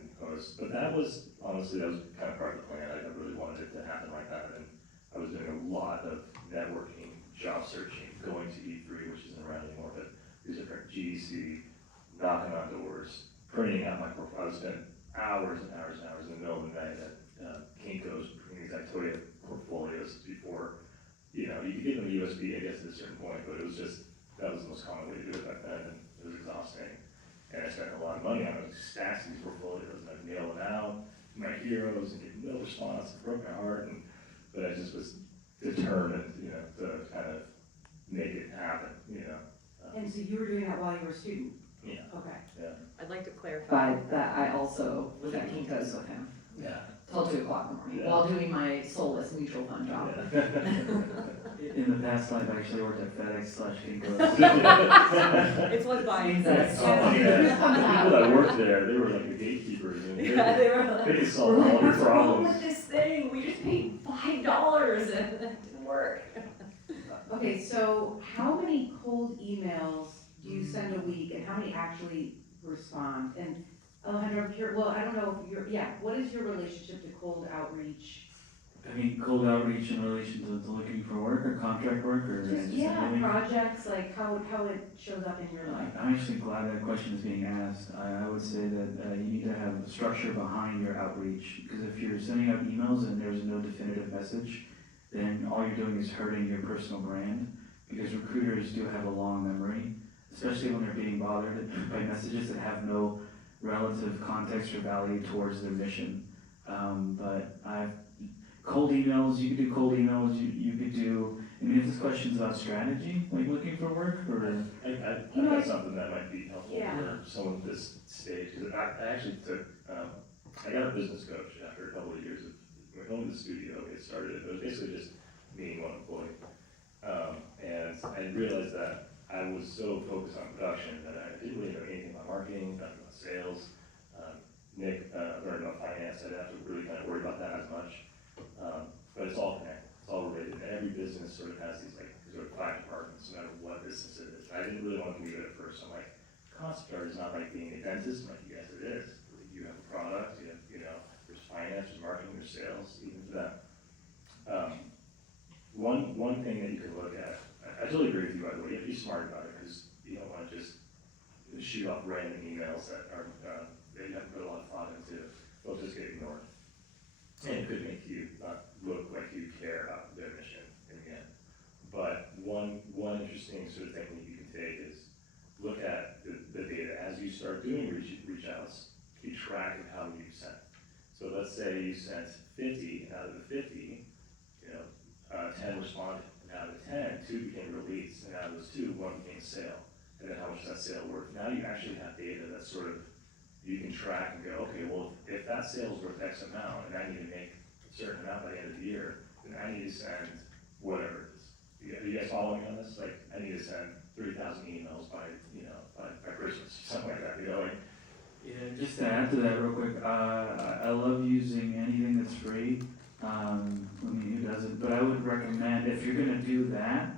but that was honestly, that was kind of part of the plan. I really wanted it to happen like that, and I was doing a lot of networking, job searching, going to E3, which isn't around anymore, but these different GDC, knocking on doors, printing out my profile. I would spend hours and hours and hours in the middle of the night at Kinko's, printing these Actodia portfolios before, you know, you could give them a USB, I guess, at a certain point, but it was just, that was the most common way to do it back then, and it was exhausting. And I spent a lot of money on those stacks of these portfolios, and I'd mail them out to my heroes and get no response. It broke my heart, but I just was determined, you know, to kind of make it happen, you know. And so you were doing that while you were a student? Yeah. Okay. Yeah. I'd like to clarify that I also was at Kinko's with him Yeah. till 2 o'clock in the morning, Yeah. while doing my soulless mutual fund job. In the past life, I actually worked at FedEx/Kinko's. It's what binds us. Oh, yeah. The people that worked there, they were like the gatekeepers, and Yeah, they were like, they could we're solve like, all your what's wrong with problems. this thing? We just paid $5 and it didn't work. Okay, so how many cold emails do you send a week, and how many actually respond? And Alejandro, I don't know if what is your relationship to cold outreach? I mean, cold outreach in relation to looking for work or contract work or Just, I mean, projects, like how it shows up in your life. I'm actually glad that question is being asked. I would say that you need to have structure behind your outreach, because if you're sending out emails and there's no definitive message, then all you're doing is hurting your personal brand, because recruiters do have a long memory, especially when they're being bothered by messages that have no relative context or value towards their mission. But cold emails, you could do cold emails, you could do, I mean, if there's questions about strategy, like looking for work, or, I You know, that's something that might be helpful Yeah. for someone at this stage, because I actually took, I got a business coach after a couple of years of going to the studio, it started, it was basically just me and one employee. And I realized that I was so focused on production that I didn't really know anything about marketing, nothing about sales. Nic learned about finance, I didn't have to really kind of worry about that as much. But it's all connected, it's all related, and every business sort of has these like sort of 5 departments, no matter what business it is. I didn't really want to believe it at first. I'm like, concept art is not like being a dentist. I'm like, yes, it is. You have a product, you have, there's finance, there's marketing, there's sales, even for that. One thing that you can look at, I totally agree with you, by the way, you have to be smart about it, because you don't want to just shoot off random emails that are, that you haven't put a lot of thought into. They'll just get ignored. And it could make you not look like you care about their mission in the end. But one interesting sort of technique you can take is look at the data as you start doing reach outs, keep track of how many you sent. So let's say you sent 50, and out of the 50, 10 responded, and out of the 10, 2 became released, and out of those 2, 1 became a sale. And then how much is that sale worth? Now you actually have data that's sort of, you can track and go, okay, well, if that sale is worth X amount, and I need to make a certain amount by the end of the year, then I need to send whatever it is. Are you guys following on this? Like, I need to send 3,000 emails by Christmas, something like that, like. yeah, just to add to that real quick, I love using anything that's free. I mean, who doesn't? But I would recommend, if you're gonna do that,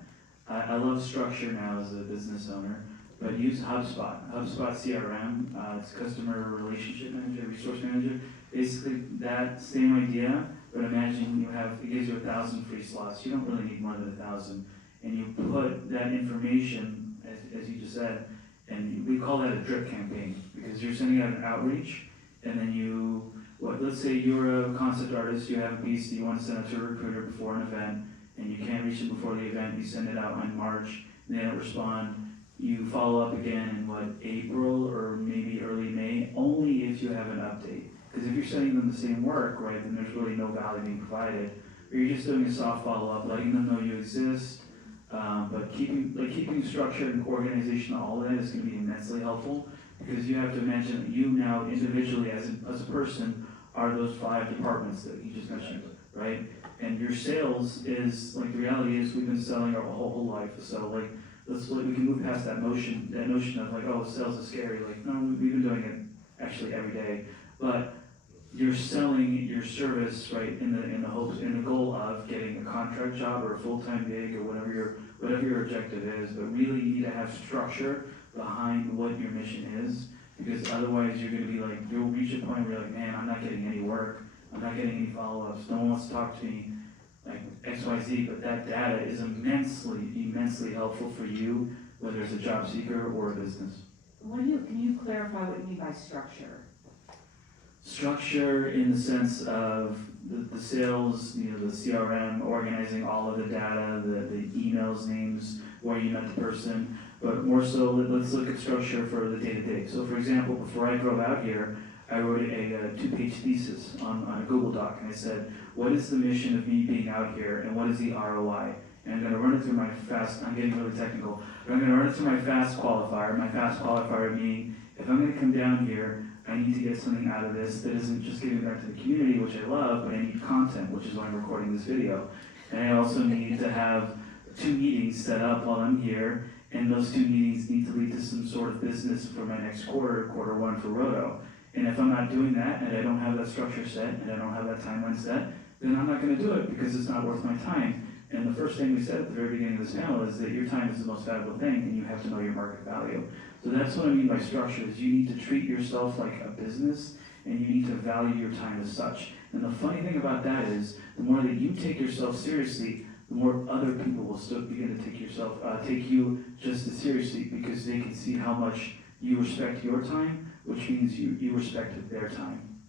I love structure now as a business owner, but use HubSpot. HubSpot CRM, it's Customer Relationship Manager, Resource Manager. Basically, that same idea, but imagine it gives you 1,000 free slots. You don't really need more than 1,000. And you put that information, as you just said, and we call that a drip campaign, because you're sending out an outreach, and then let's say you're a concept artist, you have a piece that you want to send out to a recruiter before an event, and you can't reach it before the event, you send it out in March, they don't respond, you follow up again in April or maybe early May, only if you have an update. Because if you're sending them the same work, right, then there's really no value being provided. Or you're just doing a soft follow-up, letting them know you exist, but keeping structure and organization, all of that is going to be immensely helpful, because you have to imagine that you now individually as a person are those 5 departments that you just mentioned, right? And your sales is, the reality is we've been selling our whole life, so we can move past that notion of sales is scary. No, we've been doing it actually every day, but you're selling your service, right, in the goal of getting a contract job or a full-time gig or whatever your objective is. But really, you need to have structure behind what your mission is, because otherwise you're going to be you'll reach a point where you're man, I'm not getting any work, I'm not getting any follow-ups, no one wants to talk to me, XYZ. But that data is immensely helpful for you, whether it's a job seeker or a business. Can you clarify what you mean by structure? Structure in the sense of the sales, the CRM, organizing all of the data, the emails, names, where you met the person, but more so, let's look at structure for the day-to-day. So for example, before I drove out here, I wrote a 2-page thesis on a Google Doc, and I said, what is the mission of me being out here, and what is the ROI? And I'm going to run it through I'm getting really technical, but I'm going to run it through my FAST qualifier. My FAST qualifier being, if I'm going to come down here, I need to get something out of this that isn't just giving back to the community, which I love, but I need content, which is why I'm recording this video. And I also need to have 2 meetings set up while I'm here, and those 2 meetings need to lead to some sort of business for my next quarter 1 for Rodo. And if I'm not doing that, and I don't have that structure set, and I don't have that timeline set, then I'm not going to do it, because it's not worth my time. And the first thing we said at the very beginning of this panel is that your time is the most valuable thing, and you have to know your market value. So that's what I mean by structure, is you need to treat yourself like a business, and you need to value your time as such. And the funny thing about that is, the more that you take yourself seriously, the more other people will still begin to take you just as seriously, because they can see how much you respect your time, which means you respect their time.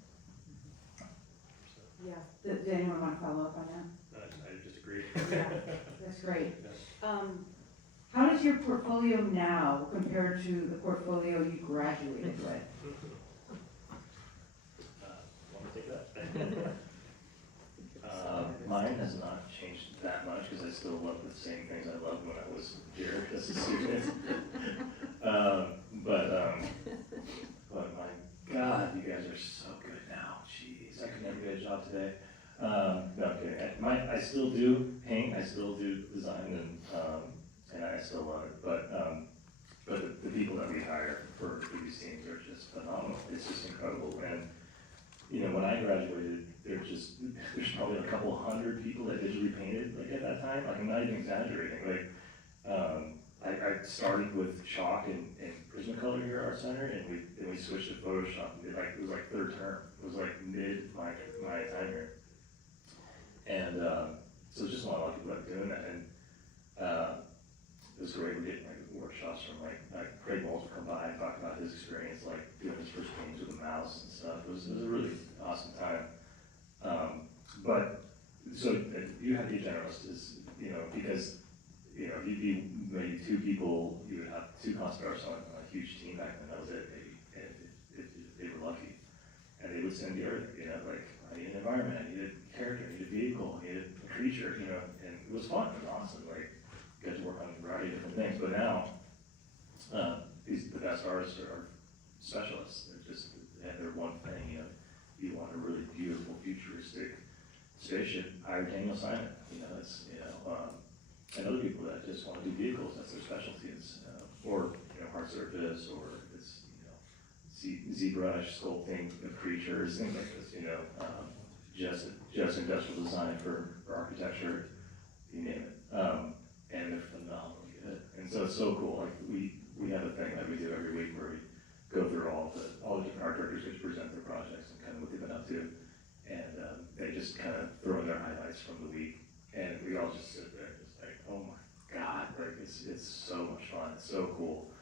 Yeah. Does anyone want to follow up on that? I just agree. great. How does your portfolio now compare to the portfolio you graduated with? Want to take that? Mine has not changed that much because I still love the same things I loved when I was here as a student. But my God, you guys are so good now. Jeez, I could never get a job today. No, I'm kidding. I still do paint, I still do design, and I still love it. But the people that we hire for these teams are just phenomenal. It's just incredible. And you know, when I graduated, there's probably a couple hundred people that digitally painted like at that time. Like, I'm not even exaggerating. Like, I started with chalk and Prismacolor here at ArtCenter, and we switched to Photoshop. It was like third term. It was like mid my time here, and so there's just a lot of people that are doing that, and it was great. We're getting like workshops from like Craig Walls would come by and talk about his experience, like doing his first games with a mouse and stuff. It was a really awesome time. But so you have to be generous, is, you know, because, you know, if you'd be maybe two people, you would have two concept artists on a huge team back then. That was it, maybe, if they were lucky. And they would send you everything, you know, like, I need an environment, I need a character, I need a vehicle, I need a creature, you know, and it was fun, it was awesome. Like, you got to work on a variety of different things. But now, the best artists are specialists. They have their one thing, you know. You want a really beautiful, futuristic spaceship, hire Daniel Simon. You know, that's, you know, and other people that just want to do vehicles, that's their specialties. Or, you know, hard surface, or it's, you know, ZBrush, sculpting of creatures, things like this, you know. Just industrial design for architecture, you name it. And they're phenomenally good. And so it's so cool. Like, we have a thing that we do every week where we go through all the different art directors which present their projects and kind of what they've been up to. And they just kind of throw in their highlights from the week. And we all just sit there just like, oh my God, like it's so much fun. It's so cool.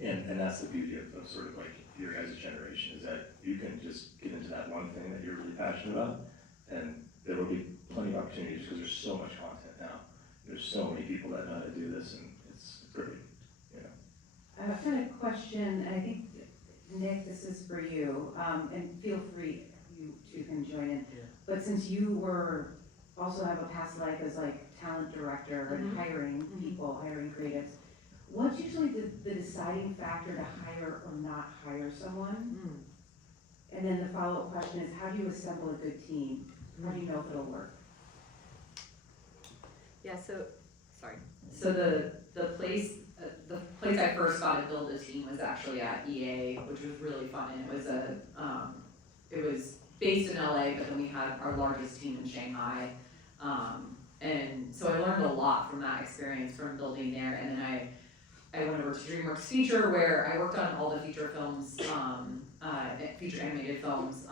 And that's the beauty of sort of like your guys' generation, is that you can just get into that one thing that you're really passionate about, and there will be plenty of opportunities because there's so much content now. There's so many people that know how to do this, and it's great, you know. I've got a question, and I think, Nick, this is for you, and feel free, you two can join in. Yeah. But since you also have a past life as like talent director and hiring people, hiring creatives, what's usually the deciding factor to hire or not hire someone? And then the follow-up question is, how do you assemble a good team? How do you know if it'll work? Yeah, so the place I first got to build a team was actually at EA, which was really fun, and it was based in LA, but then we had our largest team in Shanghai, and so I learned a lot from that experience from building there. And then I went over to DreamWorks Feature, where I worked on all the feature films, feature animated films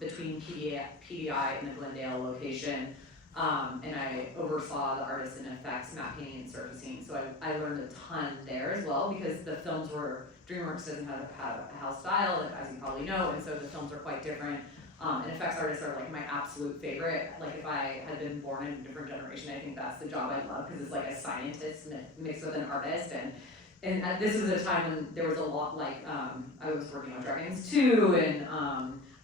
between PDI and the Glendale location. And I oversaw the artists and effects, map painting and surfacing. So I learned a ton there as well, because the films DreamWorks doesn't have a house style, as you probably know, and so the films are quite different. And effects artists are like my absolute favorite. Like, if I had been born in a different generation, I think that's the job I love, because it's like a scientist mixed with an artist. And this was a time when there was a lot, like, I was working on Dragons 2 and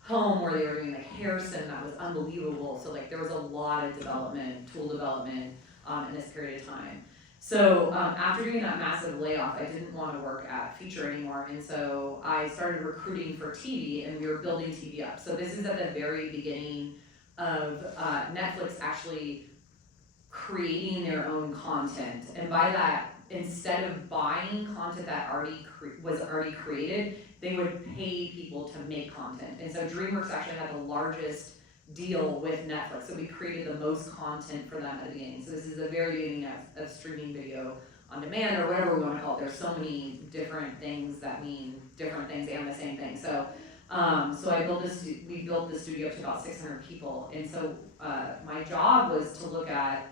Home, where they were doing like Harrison, that was unbelievable. So like there was a lot of development, tool development in this period of time. So after doing that massive layoff, I didn't want to work at Feature anymore, and so I started recruiting for TV, and we were building TV up. So this is at the very beginning of Netflix actually creating their own content, and by that, instead of buying content that was already created, they would pay people to make content. And so DreamWorks actually had the largest deal with Netflix, so we created the most content for them at the beginning. So this is the very beginning of streaming video on demand, or whatever we want to call it. There's so many different things that mean different things and the same thing. So we built the studio up to about 600 people, and so my job was to look at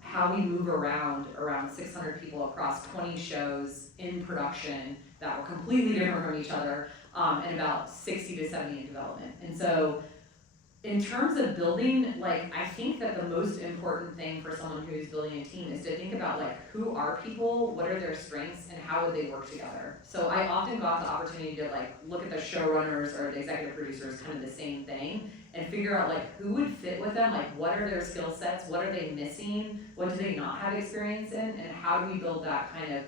how we move around 600 people across 20 shows in production that were completely different from each other, and about 60 to 70 in development. And so in terms of building, like, I think that the most important thing for someone who's building a team is to think about, like, who are people, what are their strengths, and how would they work together. So I often got the opportunity to, like, look at the showrunners or the executive producers, kind of the same thing, and figure out, like, who would fit with them, like, what are their skill sets, what are they missing, what do they not have experience in, and how do we build that kind of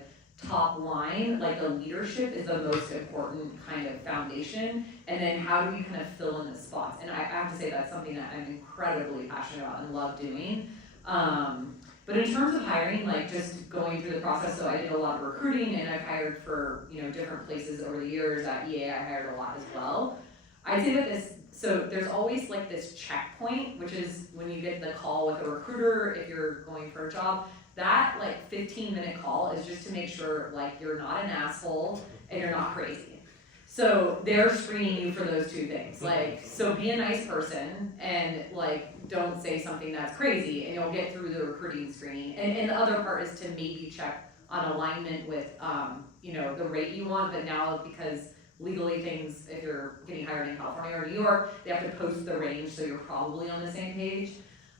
top line, like the leadership is the most important kind of foundation, and then how do we kind of fill in the spots? And I have to say that's something that I'm incredibly passionate about and love doing. But in terms of hiring, like just going through the process, so I did a lot of recruiting and I've hired for, you know, different places over the years. At EA I hired a lot as well. I'd say that so there's always like this checkpoint, which is when you get the call with a recruiter, if you're going for a job, that like 15-minute call is just to make sure like you're not an asshole and you're not crazy. So they're screening you for those two things. Like, so be a nice person and like don't say something that's crazy and you'll get through the recruiting screening. And the other part is to maybe check on alignment with you know, the rate you want, but now because legally things, if you're getting hired in California or New York, they have to post the range, so you're probably on the same page.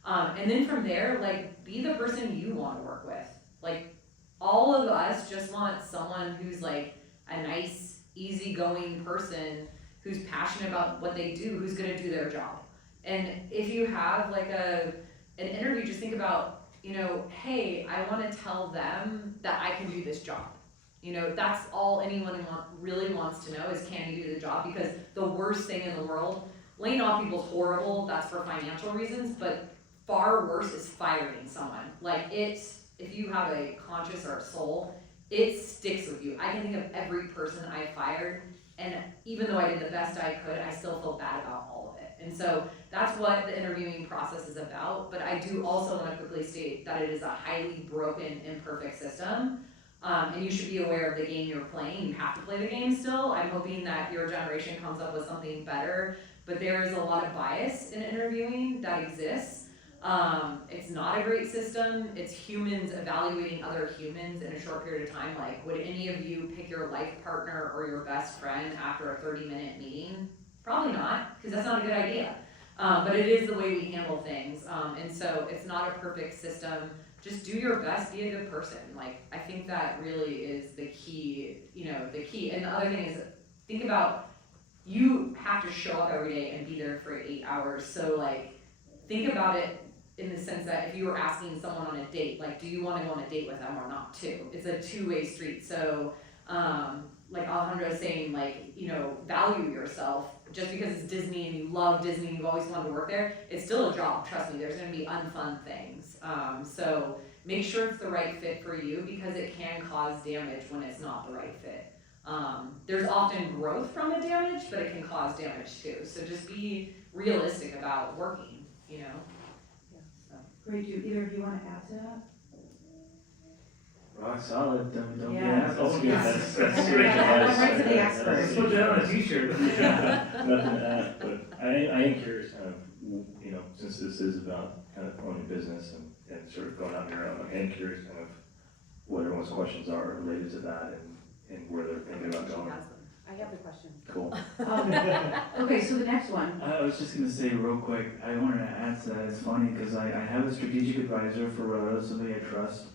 And then from there, like, be the person you want to work with. Like, all of us just want someone who's like a nice, easygoing person who's passionate about what they do, who's gonna do their job. And if you have like an interview, just think about, you know, hey, I wanna tell them that I can do this job. You know, that's all anyone really wants to know is, can you do the job? Because the worst thing in the world, laying off people is horrible, that's for financial reasons, but far worse is firing someone. Like, it's, if you have a conscience or a soul, it sticks with you. I can think of every person I fired, and even though I did the best I could, I still feel bad about all of it. And so that's what the interviewing process is about. But I do also want to quickly state that it is a highly broken, imperfect system. And you should be aware of the game you're playing. You have to play the game still. I'm hoping that your generation comes up with something better, but there is a lot of bias in interviewing that exists. It's not a great system. It's humans evaluating other humans in a short period of time. Like, would any of you pick your life partner or your best friend after a 30-minute meeting? Probably not, because that's not a good idea. But it is the way we handle things. And so it's not a perfect system. Just do your best, be a good person. Like, I think that really is the key, you know, the key. And the other thing is, think about, you have to show up every day and be there for 8 hours. So like, think about it in the sense that if you were asking someone on a date, like, do you want to go on a date with them or not too? It's a two-way street. So like Alejandro is saying, like, you know, value yourself. Just because it's Disney and you love Disney and you've always wanted to work there, it's still a job, trust me, there's gonna be unfun things. So make sure it's the right fit for you, because it can cause damage when it's not the right fit. There's often growth from the damage, but it can cause damage too. So just be realistic about working, you know? So. Great, do either of you want to add to that? Rock solid, don't get Yeah. assholes. That's good. That's great advice. Right to the expert. Let's put that on a t-shirt. Nothing to add, but I am curious, kind of, you know, since this is about kind of owning a business and sort of going out on your own, I am curious kind of what everyone's questions are related to that and where they're thinking about going. I have the question. Cool. Okay, so the next one. I was just gonna say real quick, I wanted to add to that. It's funny because I have a strategic advisor for Rodo, somebody I trust,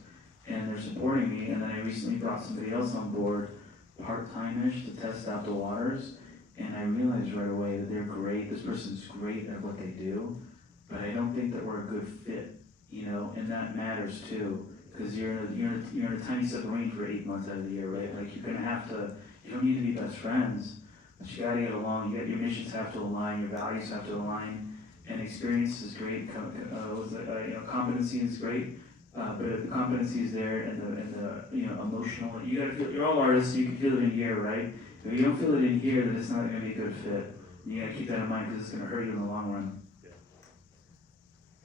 and they're supporting me, and then I recently brought somebody else on board, part-time-ish, to test out the waters, and I realized right away that they're great, this person's great at what they do, but I don't think that we're a good fit, you know, and that matters too, because you're in a tiny submarine for 8 months out of the year, right? Like, you're gonna have to, you don't need to be best friends, but you gotta get along, your missions have to align, your values have to align, and experience is great, competency is great, but if the competency is there and the you know, emotional, you gotta feel, you're all artists, so you can feel it in here, right? If you don't feel it in here, then it's not gonna be a good fit. And you gotta keep that in mind, because it's gonna hurt you in the long run.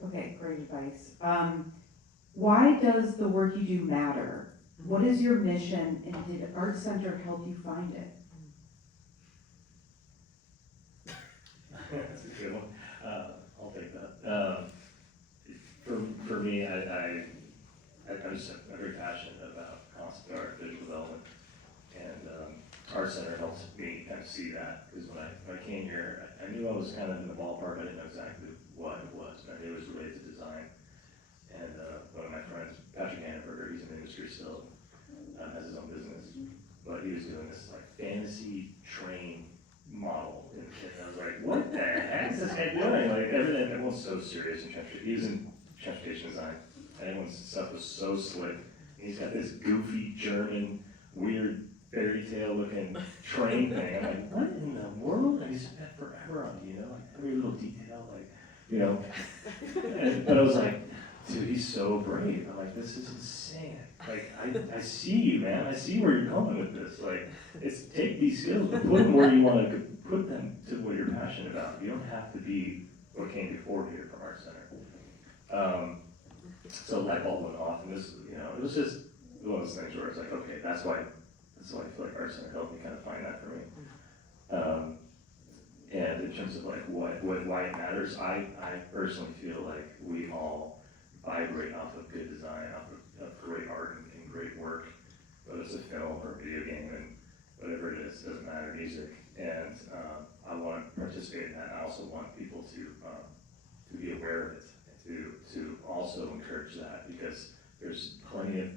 Okay, great advice. Why does the work you do matter? What is your mission, and did ArtCenter help you find it? That's a good one. I'll take that. For me, I'm just very passionate about concept art, visual development, and ArtCenter helps me kind of see that, because when I came here, I knew I was kind of in the ballpark ballpark. I didn't know exactly what it was, but it was related to design. And one of my friends, Patrick Hannenberger, he's in the industry still, has his own business, but he was doing this like fantasy train model, and I was like, what the heck is this guy doing? Like everyone's so serious in transportation. He was in transportation design, and everyone's stuff was so slick. And he's got this goofy German, weird fairy tale looking train thing. I'm like, what in the world? And he spent forever on it, like every little detail, but I was like, dude, he's so brave. I'm like, this is insane. Like, I see you, man. I see where you're going with this. Like, it's take these skills, but put them where you want to put them to what you're passionate about. You don't have to be what came before here from ArtCenter. So light bulb went off, and this, it was just one of those things where it's like, okay, that's why I feel like ArtCenter helped me kind of find that for me. And in terms of like why it matters, I personally feel like we all vibrate off of good design, off of great art and great work, whether it's a film or a video game and whatever it is, doesn't matter, music. And I want to participate in that. I also want people to be aware of it and to also encourage that, because there's plenty of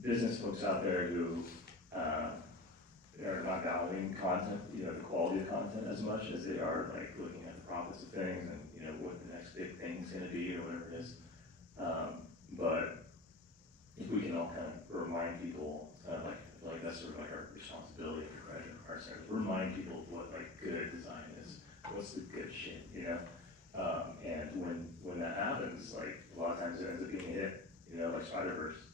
business folks out there who are not valuing content, the quality of content as much as they are like looking at the profits of things and what the next big thing is going to be or whatever it is. But if we can all kind of remind people, like that's sort of like our responsibility for graduate ArtCenter, remind people of what like good design is, what's the good shit, and when that happens, like a lot of times it ends up being a hit, like Spider-Verse,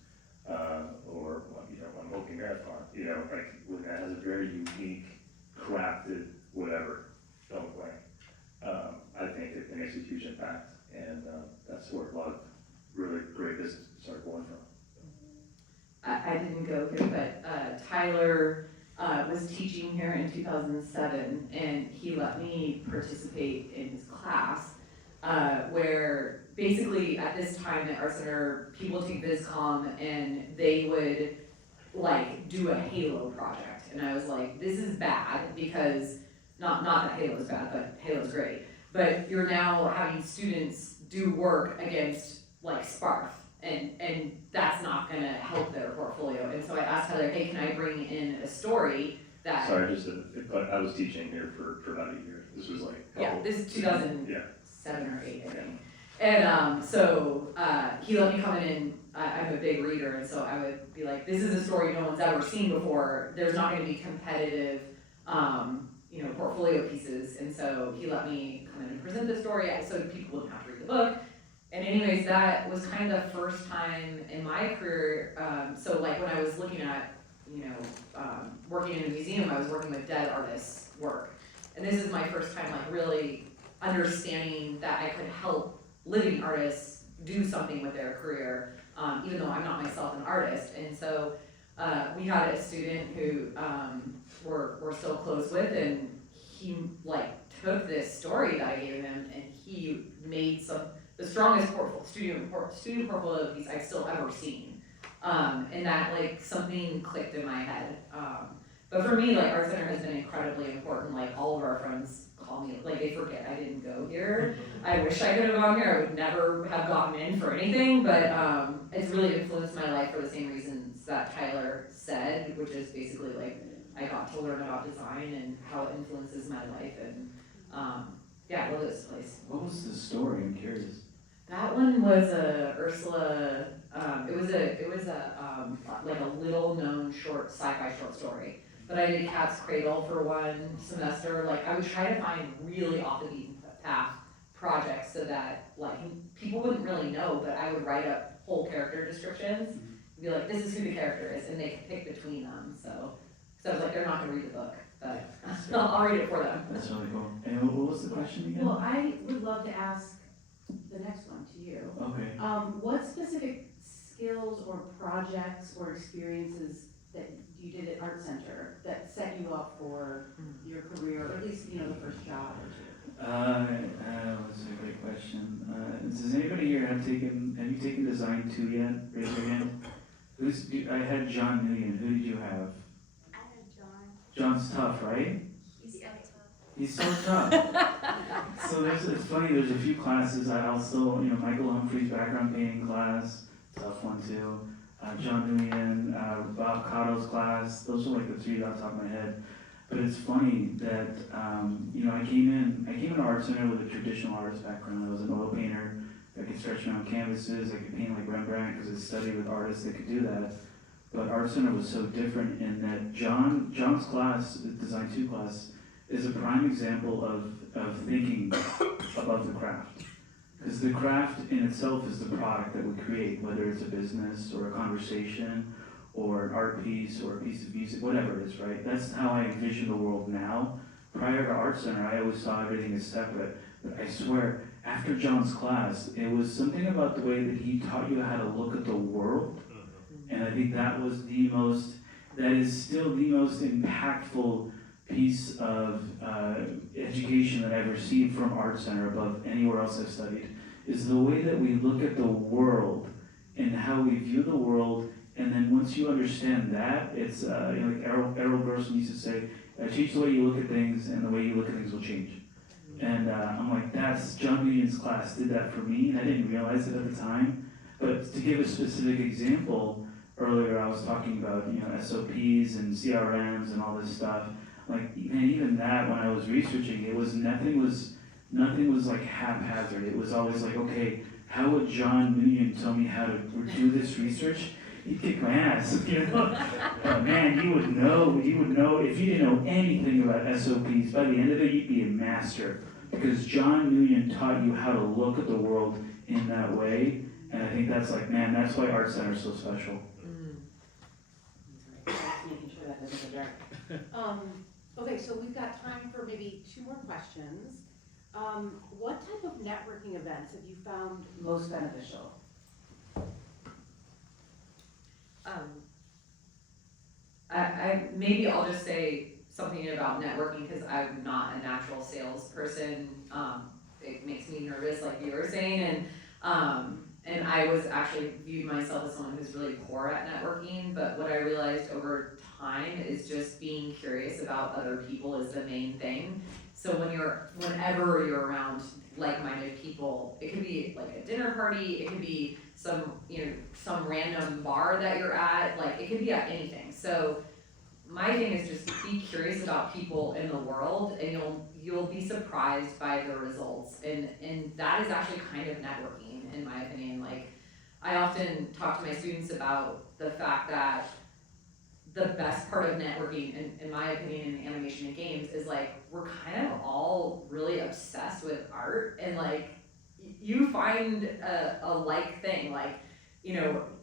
or one Milky Marathon, like when that has a very unique, crafted whatever film plan, I think it makes a huge impact, and that's where a lot of really great business started born from. I didn't go here, but Tyler was teaching here in 2007, and he let me participate in his class, where basically at this time at ArtCenter, people take VizCom and they would like do a Halo project, and I was like, this is bad, because not that Halo's bad, but Halo's great, but you're now having students do work against like Sparf, and that's not gonna help their portfolio. And so I asked Tyler, hey, can I bring in a story that... Sorry, but I was teaching here for about a year. This was like... this is 2007 or 8, I think. Yeah. And so he let me come in, and I'm a big reader, and so I would be like, this is a story no one's ever seen before. There's not gonna be competitive, portfolio pieces. And so he let me come in and present the story so people wouldn't have to read the book. And anyways, that was kind of the first time in my career, so like when I was looking at, working in a museum, I was working with dead artists' work. And this is my first time like really understanding that I could help living artists do something with their career, even though I'm not myself an artist. And so we had a student who we're still close with, and he like took this story that I gave him, and he made the strongest student portfolio piece I've still ever seen. And that like something clicked in my head. But for me, like ArtCenter has been incredibly important. Like all of our friends call me, like they forget I didn't go here. I wish I could have gone here. I would never have gotten in for anything, but it's really influenced my life for the same reasons that Tyler said, which is basically like I got to learn about design and how it influences my life, and I love this place. What was the story? I'm curious. That one was Ursula. It was like a little known sci-fi short story. But I did Cat's Cradle for one semester. Like I would try to find really off the beaten path projects so that like people wouldn't really know, but I would write up whole character descriptions and be like, this is who the character is, and they could pick between them. So I was like, they're not gonna read the book, but I'll read it for them. That's really cool. And what was the question again? Well, I would love to ask the next one to you. Okay. What specific skills or projects or experiences that you did at ArtCenter that set you up for your career, or at least, the first job or two? That's a great question. Does anybody here have you taken Design 2 yet? Raise your hand. I had John Nguyen. Who did you have? I had John. John's tough, right? He's tough. He's so tough. So it's funny, there's a few classes, I'll still, Michael Humphrey's background painting class, tough one too. John Nguyen, Bob Cotto's class, those are like the three off the top of my head. But it's funny that, I came into ArtCenter with a traditional artist background. I was an oil painter. I could stretch around canvases, I could paint like Rembrandt because I studied with artists that could do that. But ArtCenter was so different in that John's class, the Design 2 class, is a prime example of thinking above the craft. Because the craft in itself is the product that we create, whether it's a business or a conversation or an art piece or a piece of music, whatever it is, right? That's how I envision the world now. Prior to ArtCenter, I always saw everything as separate. But I swear, after John's class, it was something about the way that he taught you how to look at the world. And I think that is still the most impactful piece of education that I've received from ArtCenter above anywhere else I've studied, is the way that we look at the world and how we view the world. And then once you understand that, it's like Errol Gerson used to say, change the way you look at things and the way you look at things will change. And I'm like, John Nguyen's class did that for me, and I didn't realize it at the time. But to give a specific example, earlier I was talking about SOPs and CRMs and all this stuff. Like, man, even that, when I was researching, nothing was like haphazard. It was always like, okay, how would John Nguyen tell me how to do this research? He'd kick my ass, But man, you would know if you didn't know anything about SOPs, by the end of it, you'd be a master. Because John Nguyen taught you how to look at the world in that way. And I think that's like, man, that's why ArtCenter is so special. Making sure that doesn't go dark. Okay, so we've got time for maybe 2 more questions. What type of networking events have you found most beneficial? Maybe I'll just say something about networking because I'm not a natural salesperson. It makes me nervous, like you were saying, and I was actually viewed myself as someone who's really poor at networking. But what I realized over time is just being curious about other people is the main thing. So whenever you're around like-minded people, it could be like a dinner party, it could be some random bar that you're at, like it could be at anything. So my thing is just be curious about people in the world, and you'll be surprised by the results, and that is actually kind of networking in my opinion. Like I often talk to my students about the fact that the best part of networking, in my opinion, in animation and games, is like we're kind of all really obsessed with art, and like you find a like thing, like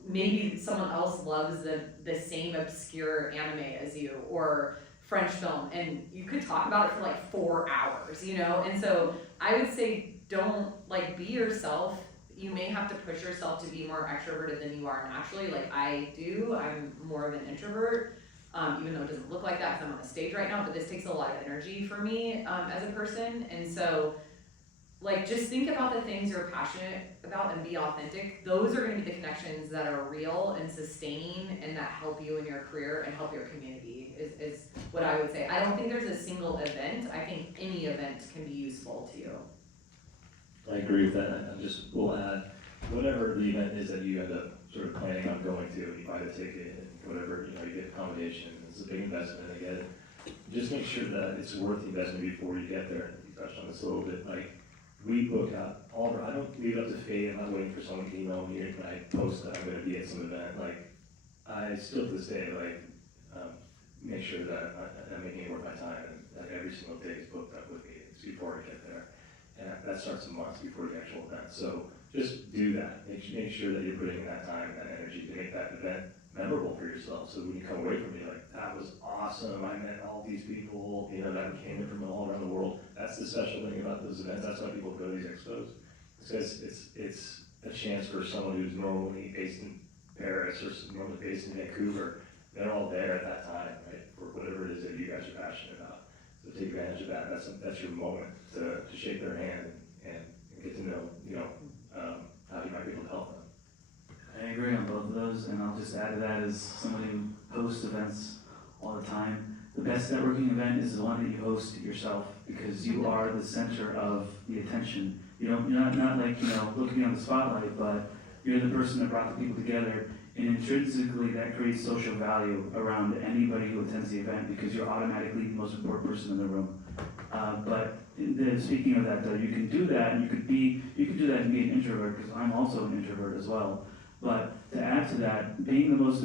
maybe someone else loves the same obscure anime as you or French film, and you could talk about it for like 4 hours, and so I would say don't be yourself. You may have to push yourself to be more extroverted than you are naturally, like I do. I'm more of an introvert, even though it doesn't look like that because I'm on the stage right now, but this takes a lot of energy for me as a person. And so just think about the things you're passionate about and be authentic. Those are going to be the connections that are real and sustaining and that help you in your career and help your community is what I would say. I don't think there's a single event. I think any event can be useful to you. I agree with that. I just will add, whatever the event is that you end up sort of planning on going to, you buy the ticket and whatever, you get accommodations, it's a big investment, I get it. Just make sure that it's worth the investment before you get there. You touched on this a little bit, we book out I don't leave it up to fate. I'm not waiting for someone to email me when I post that I'm gonna be at some event. I still to this day, make sure that I'm making it worth my time, and that every single day is booked up with me before I get there. And that starts months before the actual event. So just do that. Make sure that you're putting in that time and that energy to make that event memorable for yourself. So when you come away from it, you're like, that was awesome. I met all these people, that came in from all around the world. That's the special thing about those events. That's why people go to these expos. It's because it's a chance for someone who's normally based in Paris or normally based in Vancouver. They're all there at that time, right? For whatever it is that you guys are passionate about. So take advantage of that. That's your moment to shake their hand and get to know, how you might be able to help them. I agree on both of those, and I'll just add to that as someone who hosts events all the time. The best networking event is the one that you host yourself. because you are the center of the attention. You're not like, looking on the spotlight, but you're the person that brought the people together, and intrinsically that creates social value around anybody who attends the event because you're automatically the most important person in the room. Speaking of that though, you can do that, and you can do that and be an introvert, because I'm also an introvert as well. But to add to that, being the most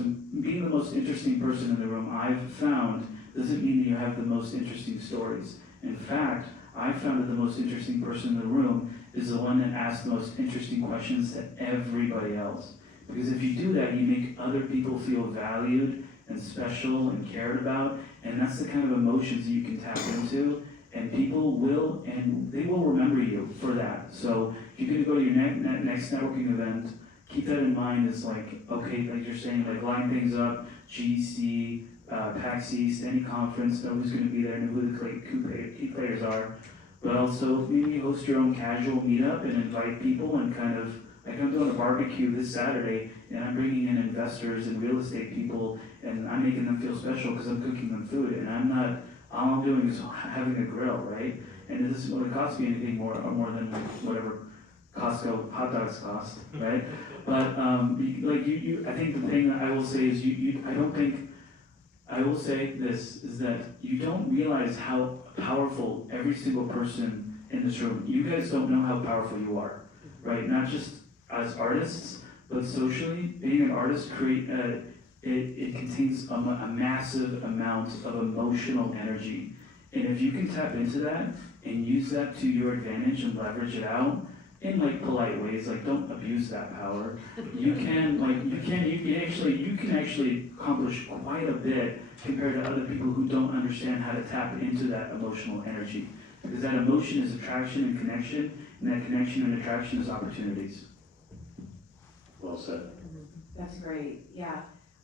interesting person in the room, I've found, doesn't mean that you have the most interesting stories. In fact, I found that the most interesting person in the room is the one that asks the most interesting questions to everybody else. Because if you do that, you make other people feel valued and special and cared about, and that's the kind of emotions that you can tap into, and people will remember you for that. So if you're gonna go to your next networking event, keep that in mind. It's like, okay, like you're saying, like line things up, GC, PAX East, any conference, know who's gonna be there, know who the key players are. But also, maybe host your own casual meetup and invite people and kind of, like I'm doing a barbecue this Saturday, and I'm bringing in investors and real estate people, and I'm making them feel special because I'm cooking them food, and all I'm doing is having a grill, right? And it doesn't really cost me anything more than whatever Costco hot dogs cost, right? But I think the thing that I will say is I will say this, is that you don't realize how powerful every single person in this room, you guys don't know how powerful you are, right? Not just as artists, but socially. Being an artist, it contains a massive amount of emotional energy. And if you can tap into that and use that to your advantage and leverage it out in like polite ways, like don't abuse that power. You can actually accomplish quite a bit compared to other people who don't understand how to tap into that emotional energy. Because that emotion is attraction and connection, and that connection and attraction is opportunities. Well said. That's great, yeah.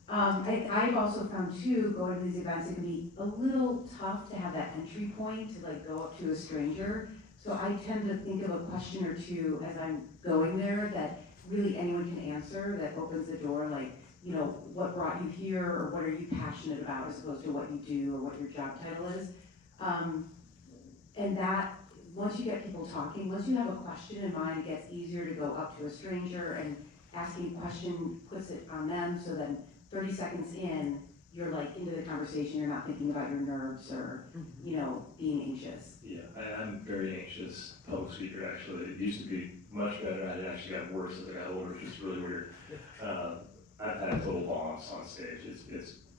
I've also found too, going to these events, it can be a little tough to have that entry point to like go up to a stranger. So I tend to think of a question or two as I'm going there that really anyone can answer, that opens the door, like, what brought you here, or what are you passionate about, as opposed to what you do or what your job title is. And that, once you get people talking, once you have a question in mind, it gets easier to go up to a stranger, and asking a question puts it on them, so then 30 seconds in, you're like into the conversation, you're not thinking about your nerves or, being anxious. Yeah, I'm very anxious public speaker, actually. It used to be much better. It actually got worse as I got older, which is really weird. I've had total bombs on stage.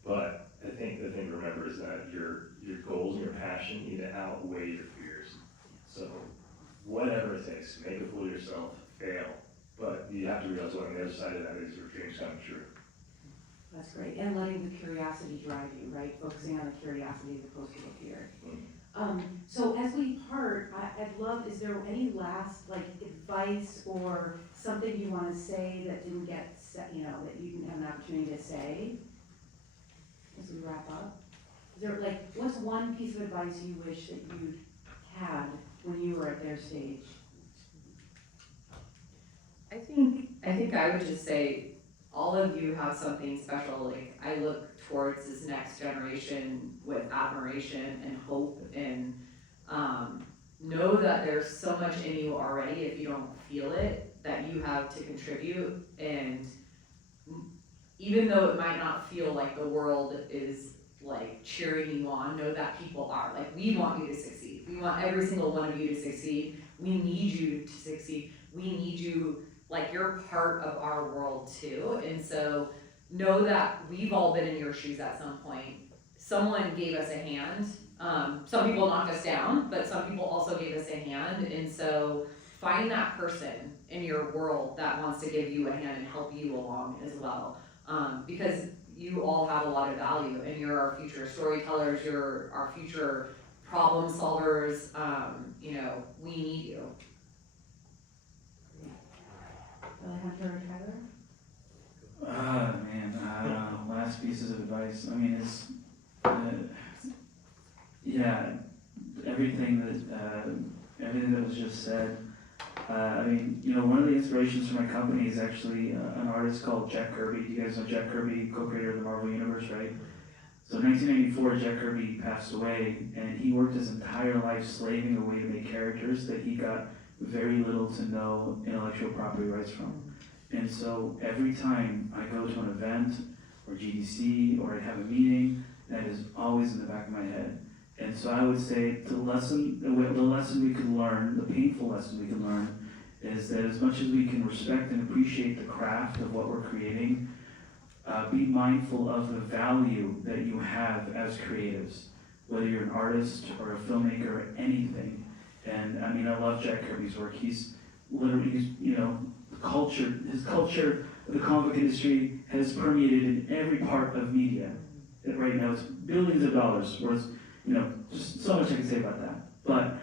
But I think the thing to remember is that your goals and your passion need to outweigh your fears. So whatever it takes, make a fool of yourself, fail. But you have to realize what on the other side of that is your dreams come true. That's great, and letting the curiosity drive you, right? Focusing on the curiosity as opposed to the fear. So as we part, I'd love, is there any last advice or something you want to say that didn't get said, that you didn't have an opportunity to say as we wrap up? Is there what's one piece of advice you wish that you'd had when you were at their stage? I think I would just say, all of you have something special. Like, I look towards this next generation with admiration and hope, and know that there's so much in you already, if you don't feel it, that you have to contribute. And even though it might not feel like the world is cheering you on, know that people are. We want you to succeed. We want every single one of you to succeed. We need you to succeed. We need you, you're part of our world too. And so know that we've all been in your shoes at some point. Someone gave us a hand. Some people knocked us down, but some people also gave us a hand. And so find that person in your world that wants to give you a hand and help you along as well. Because you all have a lot of value, and you're our future storytellers, you're our future problem solvers. We need you. Alejandro or Tyler? Man, last pieces of advice. I mean, it's, everything that was just said. One of the inspirations for my company is actually an artist called Jack Kirby. You guys know Jack Kirby, co-creator of the Marvel Universe, right? So 1994, Jack Kirby passed away, and he worked his entire life slaving away to make characters that he got very little to no intellectual property rights from. And so every time I go to an event, or GDC, or I have a meeting, that is always in the back of my head. And so I would say the lesson we could learn, the painful lesson we can learn, is that as much as we can respect and appreciate the craft of what we're creating, be mindful of the value that you have as creatives, whether you're an artist or a filmmaker or anything. And I mean, I love Jack Kirby's work. He's literally, his culture, the comic book industry has permeated in every part of media. Right now, it's billions of dollars worth, just so much I can say about that. But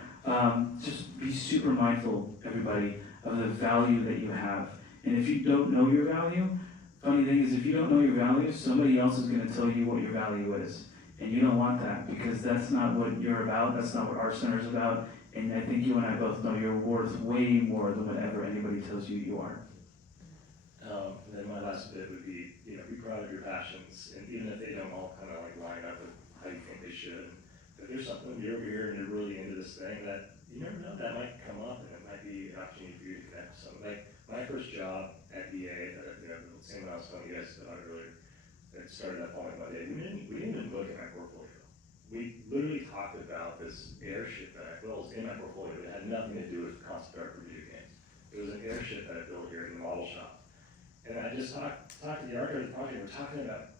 just be super mindful, everybody, of the value that you have. And if you don't know your value, funny thing is, if you don't know your value, somebody else is going to tell you what your value is. And you don't want that, because that's not what you're about, that's not what ArtCenter is about. And I think you and I both know you're worth way more than whatever anybody tells you you are. And then my last bit would be, be proud of your passions, and even if they don't all kind of like line up with how you think they should. If there's something you're over here and you're really into this thing, that you never know, that might come up, and it might be an opportunity for you to connect with someone. Like my first job at EA, the same one I was telling you guys about earlier, that started that following Monday. We didn't even look at my portfolio. We literally talked about this airship that I built in my portfolio. It had nothing to do with concept art for video games. It was an airship that I built here in the model shop. And I just talked to the architect of the project. We're talking about,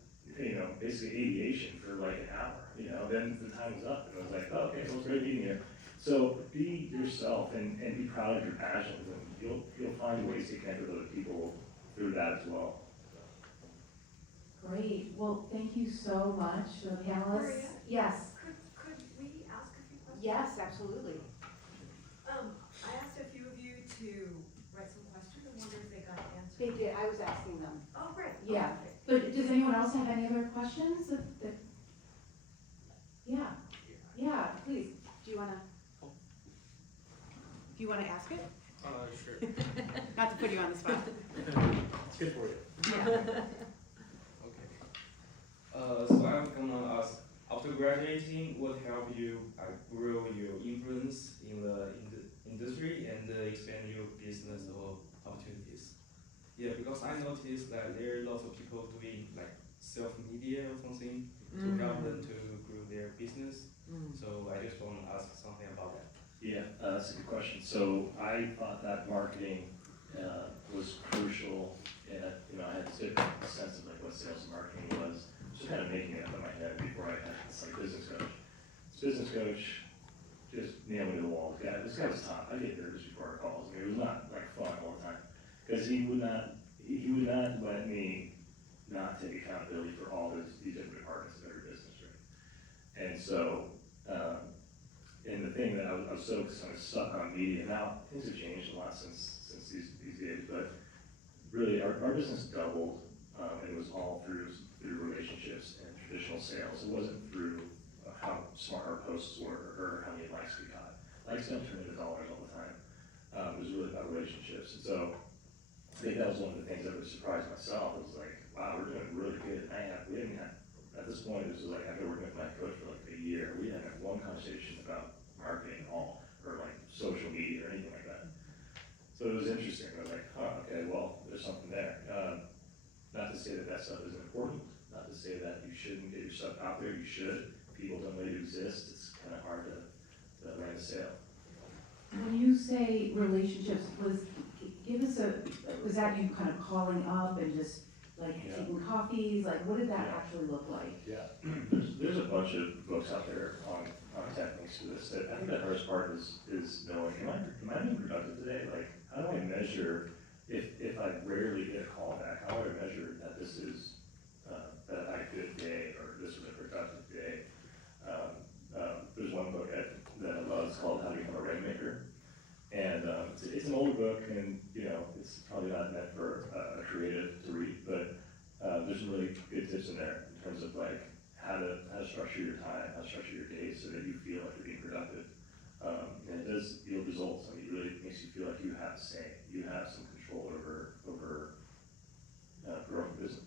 basically aviation for like an hour. Then the time was up, and I was like, oh, okay, well, it's great meeting you. So be yourself and be proud of your passions, and you'll find ways to connect with other people through that as well. Great, well, thank you so much to the panelists. Maria? Yes. Could we ask a few questions? Yes, absolutely. I asked a few of you to write some questions. I wonder if they got answered. They did, I was asking them. Oh, great. Yeah. Okay. But does anyone else have any other questions Yeah, please. Do you wanna ask it? Sure. Not to put you on the spot. It's good for you. Yeah. Okay. So I'm gonna ask, after graduating, what helped you grow your influence in the industry and expand your business or opportunities? Yeah, because I noticed that there are lots of people doing like self-media or something to help them to grow their business. So I just want to ask something about that. Yeah, that's a good question. So I thought that marketing was crucial, and I had a sense of like what sales and marketing was. Just kind of making it up in my head before I had this like business coach. This business coach just nailed me to the wall. This guy was top. I get nervous before our calls. I mean, it was not like fun all the time, because he would not let me not take accountability for all these different departments of every business, right? And so, and the thing that I was so kind of stuck on media. Now things have changed a lot since these days, but really our business doubled, and it was all through relationships and traditional sales. It wasn't through how smart our posts were or how many likes we got. Likes don't turn into dollars all the time. It was really about relationships. And so I think that was one of the things that really surprised myself. It was like, wow, we're doing really good. We didn't have, at this point, this was like after working with my coach for like a year, we didn't have one conversation about marketing at all, or like social media or anything like that. So it was interesting. I was like, okay, well, there's something there. Not to say that stuff isn't important, not to say that you shouldn't get your stuff out there, you should. People don't know you exist. It's kind of hard to land a sale. When you say relationships, was that you kind of calling up and just like taking coffees? Like, what did that actually look like? Yeah, there's a bunch of books out there on techniques for this. I think the hardest part is knowing, am I being productive today? Like, how do I measure if I rarely get a call back? How do I measure that this is that I had a good day or this was a productive day? There's one book that I love. It's called How to Become a Rainmaker, and it's an older book, and it's probably not meant for a creative to read, but there's some really good tips in there in terms of like how to structure your time, how to structure your day so that you feel like you're being productive. And it does yield results. I mean, it really makes you feel like you have a say, you have some control over growing business.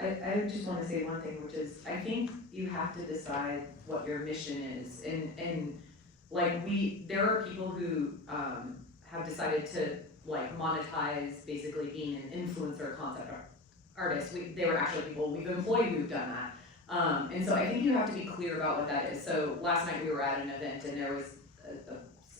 I I just wanna say one thing, which is, I think you have to decide what your mission is, and like there are people who, have decided to like monetize basically being an influencer concept artist. They were actually people we've employed who've done that. And so I think you have to be clear about what that is. So last night we were at an event and there was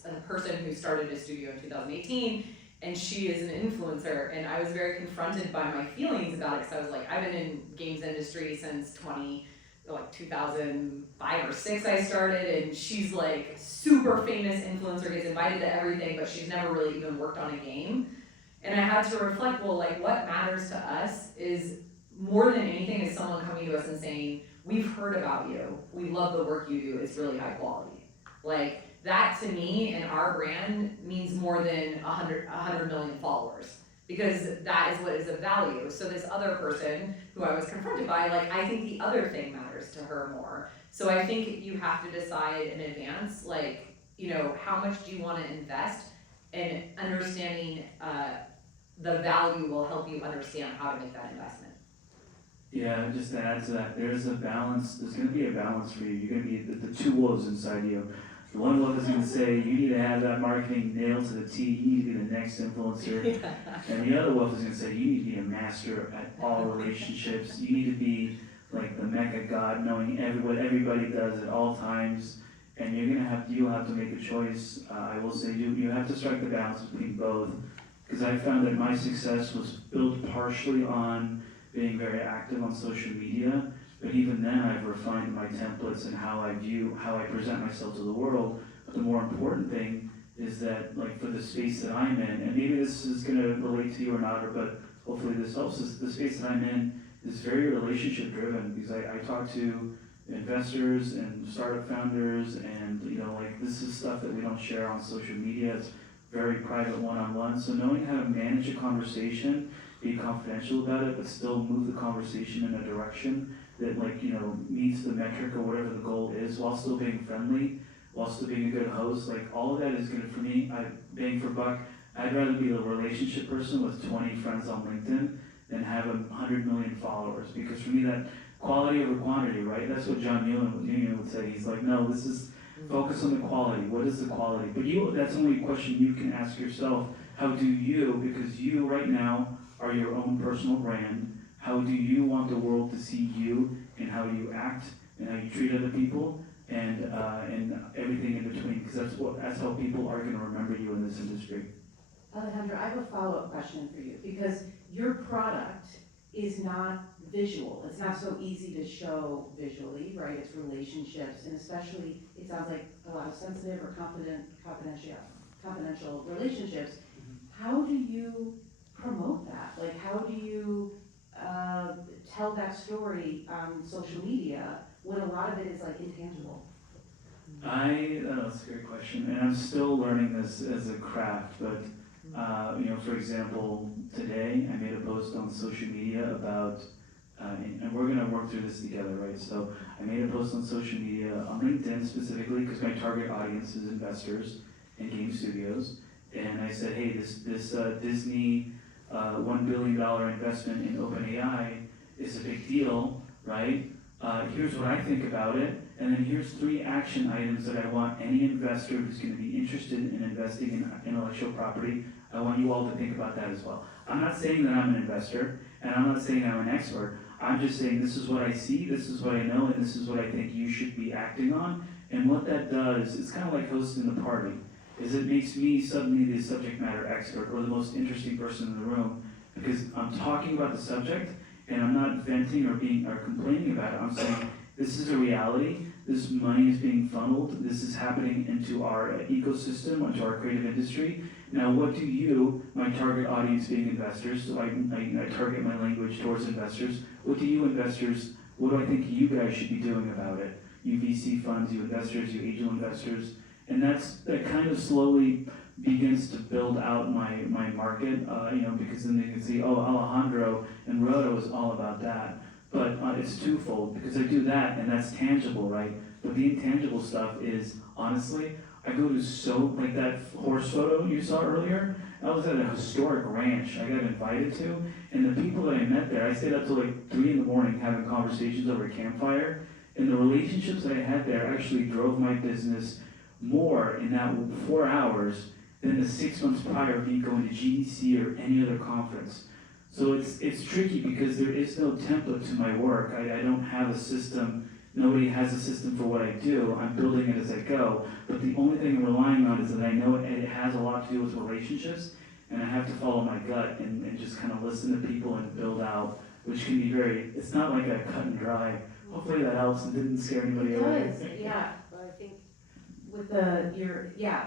a person who started a studio in 2018, and she is an influencer, and I was very confronted by my feelings about it, because I was like, I've been in games industry since 2005 or 6 I started, and she's like super famous influencer, gets invited to everything, but she's never really even worked on a game. And I had to reflect, well, like what matters to us is more than anything is someone coming to us and saying, we've heard about you, we love the work you do, it's really high quality. Like that to me and our brand means more than 100 million followers, because that is what is of value. So this other person who I was confronted by, like I think the other thing matters to her more. So I think you have to decide in advance, like, you know, how much do you want to invest, and understanding the value will help you understand how to make that investment. Yeah, just to add to that, there's a balance, there's gonna be a balance for you. You're gonna be the two wolves inside you. The one wolf is gonna say, you need to have that marketing nailed to the T, you need to be the next influencer. And the other wolf is gonna say, you need to be a master at all relationships. You need to be like the Mecca god, knowing what everybody does at all times. And you'll have to make a choice. I will say, you have to strike the balance between both. Because I found that my success was built partially on being very active on social media, but even then I've refined my templates and how I present myself to the world. But the more important thing is that, like for the space that I'm in, and maybe this is gonna relate to you or not, but hopefully this helps us, the space that I'm in is very relationship driven, because I talk to investors and startup founders, and you know, like this is stuff that we don't share on social media. It's very private one-on-one. So knowing how to manage a conversation, be confidential about it, but still move the conversation in a direction that, like, you know, meets the metric or whatever the goal is, while still being friendly, while still being a good host. Like all of that is good for me. Bang for buck, I'd rather be a relationship person with 20 friends on LinkedIn than have 100 million followers, because for me that quality over quantity, right? That's what John Newman would say. He's like, no, this is focus on the quality. What is the quality? But that's only a question you can ask yourself. How do you, because you right now are your own personal brand, how do you want the world to see you, and how you act, and how you treat other people, and everything in between? Because that's how people are going to remember you in this industry. Alejandro, I have a follow-up question for you, because your product is not visual. It's not so easy to show visually, right? It's relationships, and especially, it sounds like a lot of sensitive or confidential relationships. How do you promote that? Like, how do you tell that story on social media when a lot of it is like intangible? That's a great question, and I'm still learning this as a craft, but you know, for example, today I made a post on social media about, and we're gonna work through this together, right? So I made a post on social media, on LinkedIn specifically, because my target audience is investors and game studios, and I said, hey, this Disney $1 billion investment in OpenAI is a big deal, right? Here's what I think about it, and then here's 3 action items that I want any investor who's going to be interested in investing in intellectual property, I want you all to think about that as well. I'm not saying that I'm an investor, and I'm not saying I'm an expert. I'm just saying this is what I see, this is what I know, and this is what I think you should be acting on. And what that does, it's kind of like hosting the party, is it makes me suddenly the subject matter expert, or the most interesting person in the room, because I'm talking about the subject, and I'm not venting or complaining about it. I'm saying this is a reality, this money is being funneled, this is happening into our ecosystem, into our creative industry. Now what do you, my target audience being investors, so I target my language towards investors, what do you investors, what do I think you guys should be doing about it? You VC funds, you investors, you angel investors, and that kind of slowly begins to build out my market, you know, because then they can see, oh, Alejandro and Rodo is all about that. But it's twofold, because I do that, and that's tangible, right? But the intangible stuff is, honestly, I go to like that horse photo you saw earlier, I was at a historic ranch I got invited to, and the people that I met there, I stayed up till like 3 in the morning having conversations over a campfire, and the relationships that I had there actually drove my business more in that 4 hours than the 6 months prior of me going to GDC or any other conference. So it's tricky because there is no template to my work. I don't have a system. Nobody has a system for what I do. I'm building it as I go. But the only thing I'm relying on is that I know it has a lot to do with relationships, and I have to follow my gut and just kind of listen to people and build out, which can be it's not like a cut and dry. Hopefully that helps and didn't scare anybody away. It does, yeah. But I think With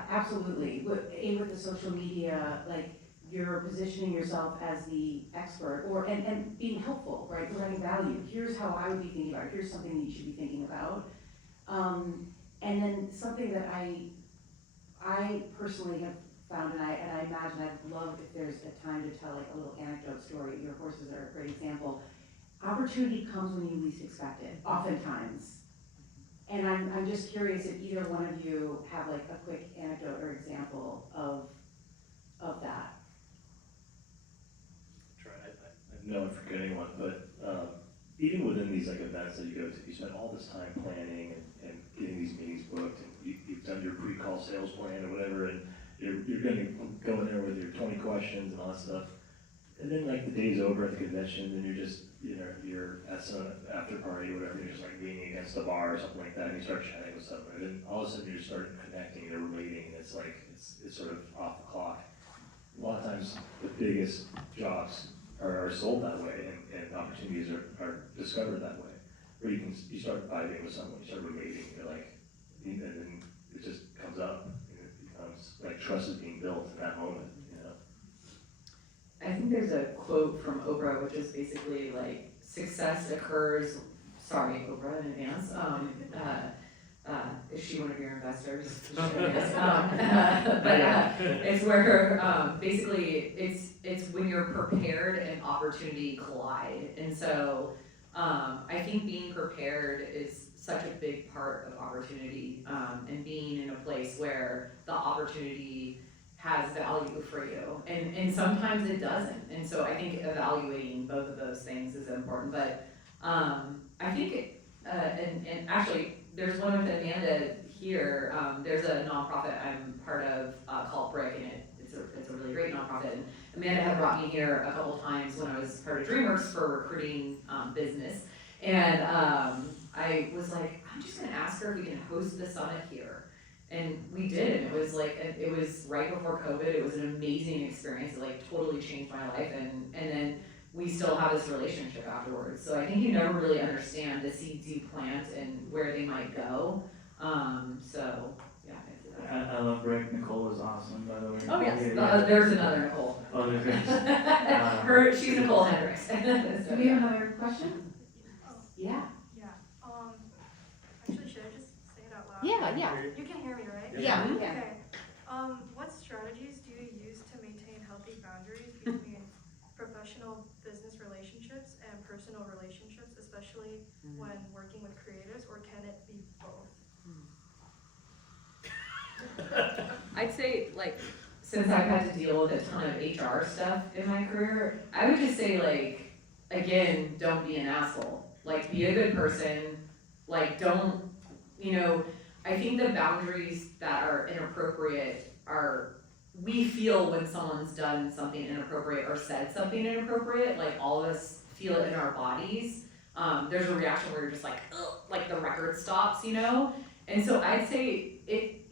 absolutely. With the social media, like, you're positioning yourself as the expert and being helpful, right? Providing value. Here's how I would be thinking about it. Here's something that you should be thinking about. And then something that I personally have found, and I imagine I'd love if there's a time to tell like a little anecdote story. Your horses are a great example. Opportunity comes when you least expect it, oftentimes. And I'm just curious if either one of you have like a quick anecdote or example of that. I know I'm forgetting one, but even within these like events that you go to, you spend all this time planning and getting these meetings booked, and you've done your pre-call sales plan or whatever, and you're going to go in there with your 20 questions and all that stuff. And then like the day's over at the convention, and you're just, you're at some after party or whatever, you're just like leaning against the bar or something like that, and you start chatting with someone, and then all of a sudden you start connecting, you're relating, and it's like, it's sort of off the clock. A lot of times the biggest jobs are sold that way, and opportunities are discovered that way, where you start vibing with someone, you start relating, you're like, and then it just comes up, and it becomes like trust is being built in that moment, I think there's a quote from Oprah, which is basically like, success occurs, sorry, Oprah in advance, is she one of your investors? It's where, basically, it's when you're prepared and opportunity collide. And so, I think being prepared is such a big part of opportunity, and being in a place where the opportunity has value for you, and sometimes it doesn't, and so I think evaluating both of those things is important, but, I think, and actually, there's one with Amanda here, there's a nonprofit I'm part of, called Brick, and it's a really great nonprofit, and Amanda had brought me here a couple times when I was part of DreamWorks for recruiting, business, and, I was like, I'm just gonna ask her if we can host the summit here. And we did, and it was right before COVID, it was an amazing experience, it like totally changed my life, and then we still have this relationship afterwards. So I think you never really understand the seeds you plant and where they might go, so, yeah. I love Rick. Nicole is awesome, by the way. Oh, yes, Yeah. there's another Nicole. Oh, there's She's Nicole Hendricks. Do we have another question? Yeah. Actually, should I just say it out loud? Yeah. You can hear me, right? Yeah. Okay. What strategies do you use to maintain healthy boundaries between professional business relationships and personal relationships, especially when working with creatives, or can it be both? I'd say, like, since I've had to deal with a ton of HR stuff in my career, I would just say, like, again, don't be an asshole. Like, be a good person, like, don't, I think the boundaries that are inappropriate we feel when someone's done something inappropriate or said something inappropriate, like, all of us feel it in our bodies. There's a reaction where you're just like, ugh, like the record stops, And so I'd say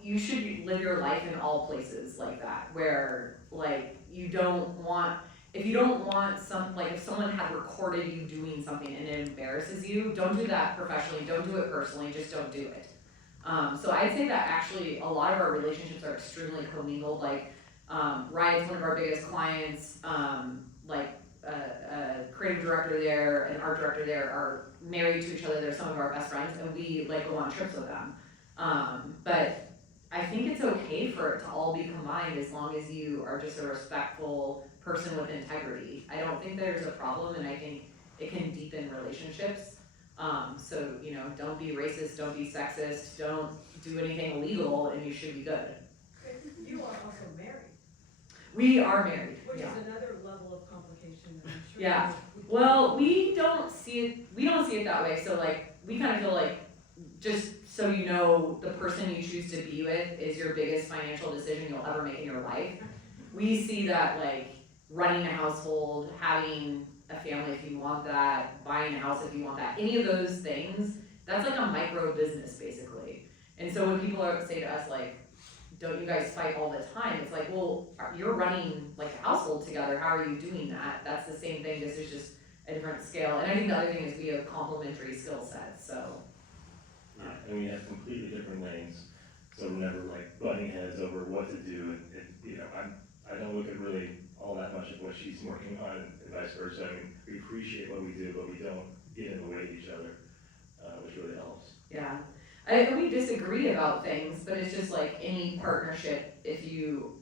you should live your life in all places like that, where, like, if you don't want if someone had recorded you doing something and it embarrasses you, don't do that professionally, don't do it personally, just don't do it. So I'd say that actually a lot of our relationships are extremely commingled, like, Riot's one of our biggest clients, creative director there and art director there are married to each other, they're some of our best friends, and we, like, go on trips with them. But I think it's okay for it to all be combined as long as you are just a respectful person with integrity. I don't think there's a problem, and I think it can deepen relationships. So, don't be racist, don't be sexist, don't do anything illegal, and you should be good. You are also married. We are married, Which yeah. is another level of complication that I'm sure. Yeah. we- Well, we don't see it that way, so like, we kind of feel like, just so you know, the person you choose to be with is your biggest financial decision you'll ever make in your life. We see that like, running a household, having a family if you want that, buying a house if you want that, any of those things, that's like a micro business basically. And so when people say to us like, don't you guys fight all the time? It's like, well, you're running like a household together, how are you doing that? That's the same thing, this is just a different scale. And I think the other thing is we have complementary skill sets, so. Yeah, and we have completely different lanes, so we're never like butting heads over what to do, and you know, I don't look at really all that much of what she's working on, and vice versa. I mean, we appreciate what we do, but we don't get in the way of each other, which really helps. Yeah, we disagree about things, but it's just like any partnership, if you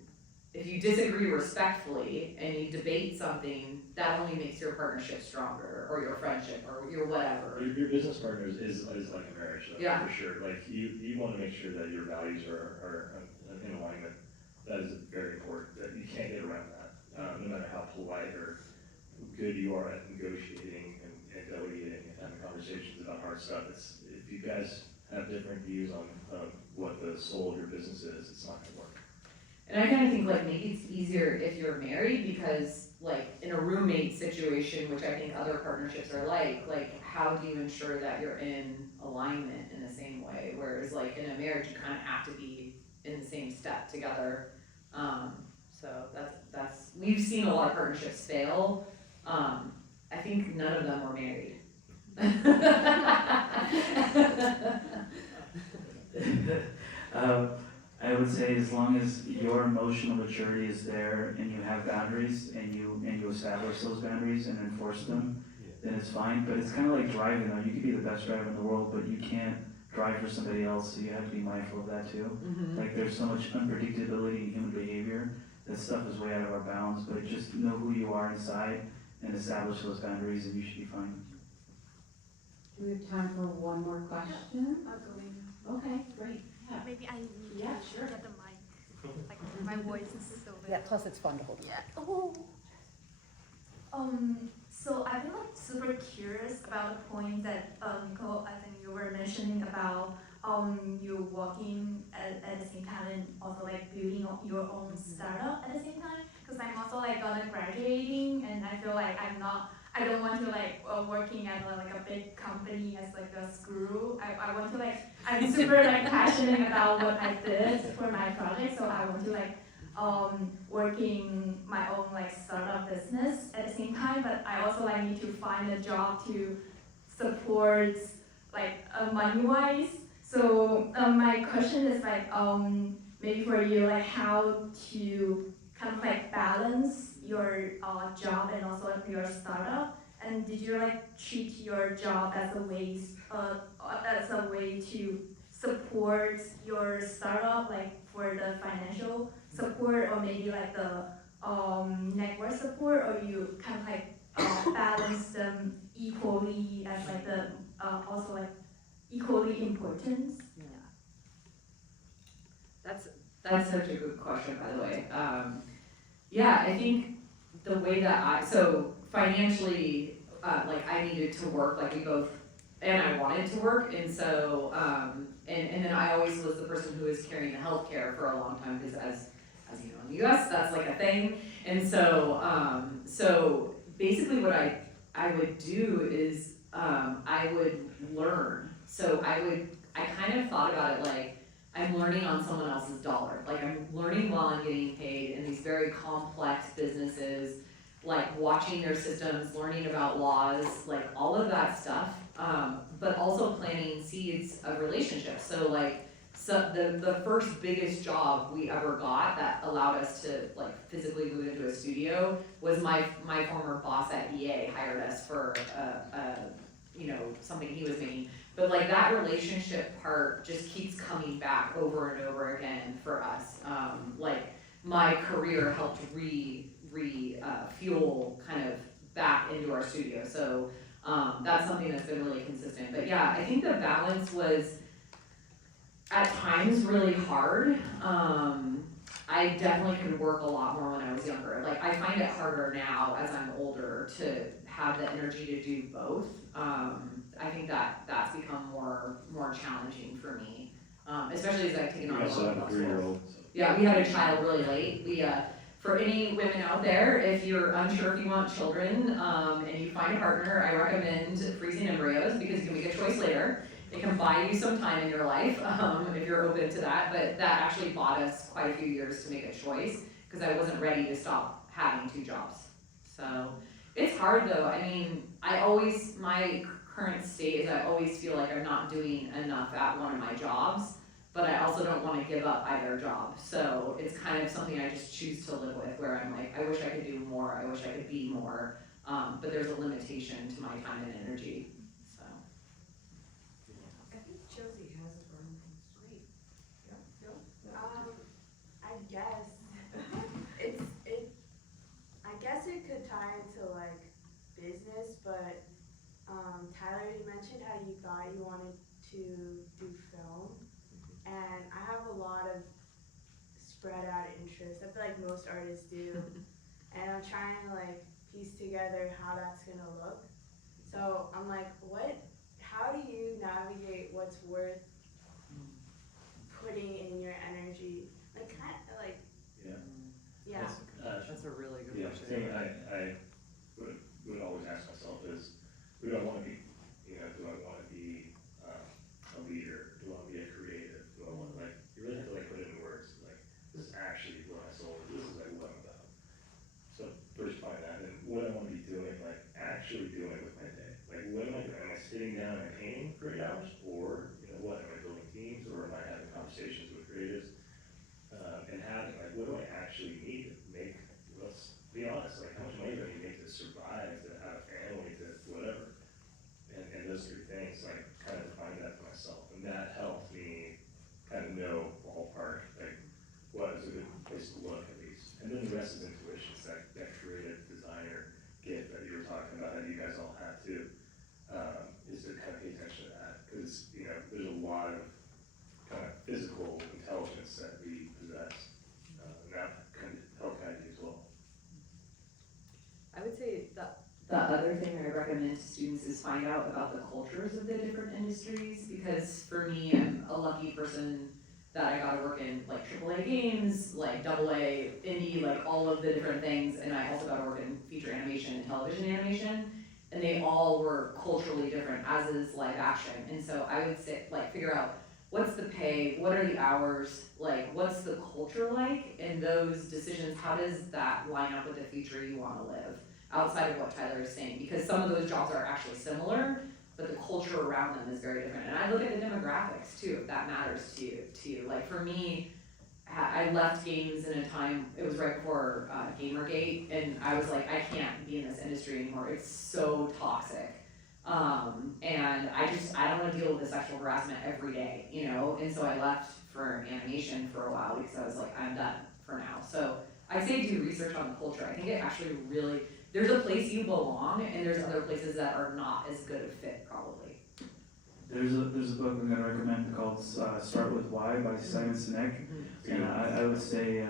disagree respectfully and you debate something, that only makes your partnership stronger, or your friendship, or your whatever. Your business partners is like a marriage, though, Yeah. for sure. Like, you want to make sure that your values are in alignment. That is very important, that you can't get around that, no matter how polite or good you are at negotiating and delegating and having conversations about hard stuff. If you guys have different views on what the soul of your business is, it's not gonna work. And I kind of think like maybe it's easier if you're married, because like in a roommate situation, which I think other partnerships are like how do you ensure that you're in alignment in the same way? Whereas like in a marriage, you kind of have to be in the same step together. So that's, we've seen a lot of partnerships fail. I think none of them were married. I would say as long as your emotional maturity is there and you have boundaries and you establish those boundaries and enforce them, then it's fine. But it's kind of like driving though. You could be the best driver in the world, but you can't drive for somebody else, so you have to be mindful of that too. Mm-hmm. Like there's so much unpredictability in human behavior. That stuff is way out of our bounds, but just know who you are inside and establish those boundaries and you should be fine. Do we have time for one more question? I'll go in. Okay, great, yeah. Maybe I need Yeah, to sure. get the mic, like my voice is so big. Yeah, plus it's fun to hold. Yeah. Oh. So I've been like super curious about the point that Nicole, I think you were mentioning about you working at the same time and also like building your own startup at the same time. Because I'm also like graduating and I feel like I don't want to like working at like a big company as like a screw. I want to like, I'm super like passionate about what I did for my project, so I want to like working my own like startup business at the same time, but I also like need to find a job to support like money wise. So my question is like maybe for you, like how to kind of like balance your job and also like, your startup, and did you like treat your job as a way to support your startup, like for the financial support or maybe like the network support, or you kind of like balance them equally as like the also like equally important? That's such a good question, by the way. Yeah, I think the way that so financially, like I needed to work, like we both, and I wanted to work, and so, and then I always was the person who was carrying the healthcare for a long time, because as you know, in the US, that's like a thing, and so, so basically what I would do is, I would learn, so I kind of thought about it like, I'm learning on someone else's dollar. Like I'm learning while I'm getting paid in these very complex businesses, like watching their systems, learning about laws, like all of that stuff, but also planting seeds of relationships. So like the first biggest job we ever got that allowed us to like physically move into a studio was my former boss at EA hired us for something he was making. But like that relationship part just keeps coming back over and over again for us. Like my career helped fuel kind of back into our studio. So that's something that's been really consistent. But yeah, I think the balance was at times really hard. I definitely could work a lot more when I was younger. Like, I find it harder now as I'm older to have the energy to do both. I think that's become more challenging for me, especially as I've taken on We a also lot have of a roles. 3-year-old. Yeah, we had a child really late. For any women out there, if you're unsure if you want children, and you find a partner, I recommend freezing embryos because you can make a choice later. It can buy you some time in your life, if you're open to that, but that actually bought us quite a few years to make a choice, because I wasn't ready to stop having 2 jobs. So, it's hard though. I mean, my current state is I always feel like I'm not doing enough at one of my jobs, but I also don't wanna give up either job. So it's kind of something I just choose to live with, where I'm like, I wish I could do more, I wish I could be more, but there's a limitation to my time and energy, so. I think Chelsea has a burn thing. I guess I guess it could tie into like business, but Tyler, you mentioned how you thought you wanted to do film, and I have a lot of spread out interests. I feel like most artists do, and I'm trying to like piece together how that's gonna look. So I'm like, how do you navigate what's worth putting in your energy? Yeah. That's a really good Yeah, question. the thing I would always ask myself is, who do I want to be? You know, do I want to be a leader? Do I want to be a creative? Do I want to, like, you really have to like put it in words, like, this is actually what my soul is, this is like what I'm about. So first find that, and what I want to be doing, like actually doing with my day. Like, what am I doing? Am I sitting down and painting for 8 hours? Or, you know what, am I building teams, or am I having conversations with creatives? And having, like, what do I actually need to make, let's be honest, like, how much money do I need to make to survive, to have a family, to whatever? And those 3 things, like, kind of define that for myself. And that helped me kind of know ballpark, like, what is a good place to look at least. And then the rest is intuition. It's that creative designer gift that you were talking about, that you guys all have too, is to kind of pay attention to that. Because, you know, there's a lot of kind of physical intelligence that we possess, and that can help guide you as well. I would say the other thing I recommend to students is find out about the cultures of the different industries, because for me, I'm a lucky person that I got to work in like AAA games, like AA, indie, like all of the different things, and I also got to work in feature animation and television animation, and they all were culturally different, as is live action. And so I would say, like, figure out what's the pay, what are the hours, like, what's the culture like, and those decisions, how does that line up with the future you want to live, outside of what Tyler is saying, because some of those jobs are actually similar, but the culture around them is very different. And I look at the demographics too, if that matters to you. Like, for me, I left games in a time, it was right before Gamergate, and I was like, I can't be in this industry anymore, it's so toxic. And I don't wanna deal with the sexual harassment every day, you know? And so I left for animation for a while, because I was like, I'm done for now. So I say do research on the culture. I think it actually really, there's a place you belong, and there's other places that are not as good a fit, probably. There's a book I'm gonna recommend called Start With Why by Simon Sinek. And I would say,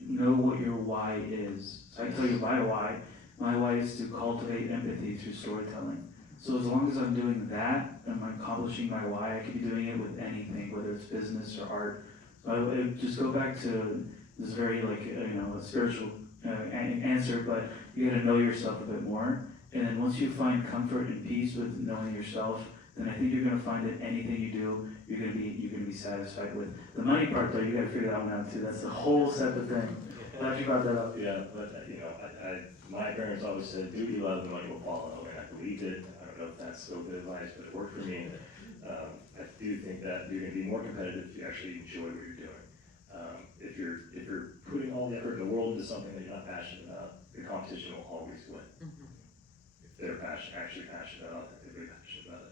you know what your why is. So I tell you my why. My why is to cultivate empathy through storytelling. So as long as I'm doing that, and I'm accomplishing my why, I can be doing it with anything, whether it's business or art. So I would just go back to this very, like, a spiritual answer, but you gotta know yourself a bit more. And then once you find comfort and peace with knowing yourself, then I think you're gonna find that anything you do, you're gonna be satisfied with. The money part though, you gotta figure that one out too. That's a whole separate thing. Glad you brought that up. Yeah, but my parents always said, do what you love, the money will follow, and I believed it. I don't know if that's so good advice, but it worked for me. I do think that you're gonna be more competitive if you actually enjoy what you're doing. If you're putting all the effort in the world into something that you're not passionate about, the competition will always win. If they're actually passionate about it, they're really passionate about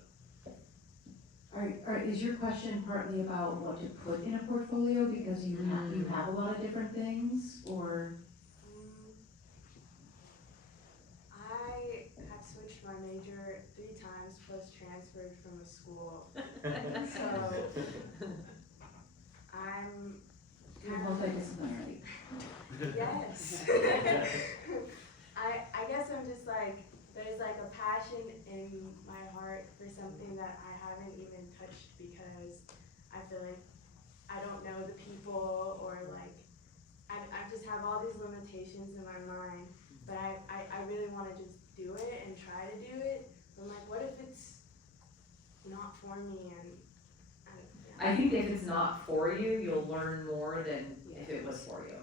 it. Is your question partly about what to put in a portfolio because you have a lot of different things, or? I have switched my major 3 times plus transferred from a school. So I'm You're multidisciplinary. that I haven't even touched because I feel like I don't know the people, or like I just have all these limitations in my mind, but I really want to just do it and try to do it. But I'm like, what if it's not for me? And yeah. I think if it's not for you, you'll learn more than if it was for you.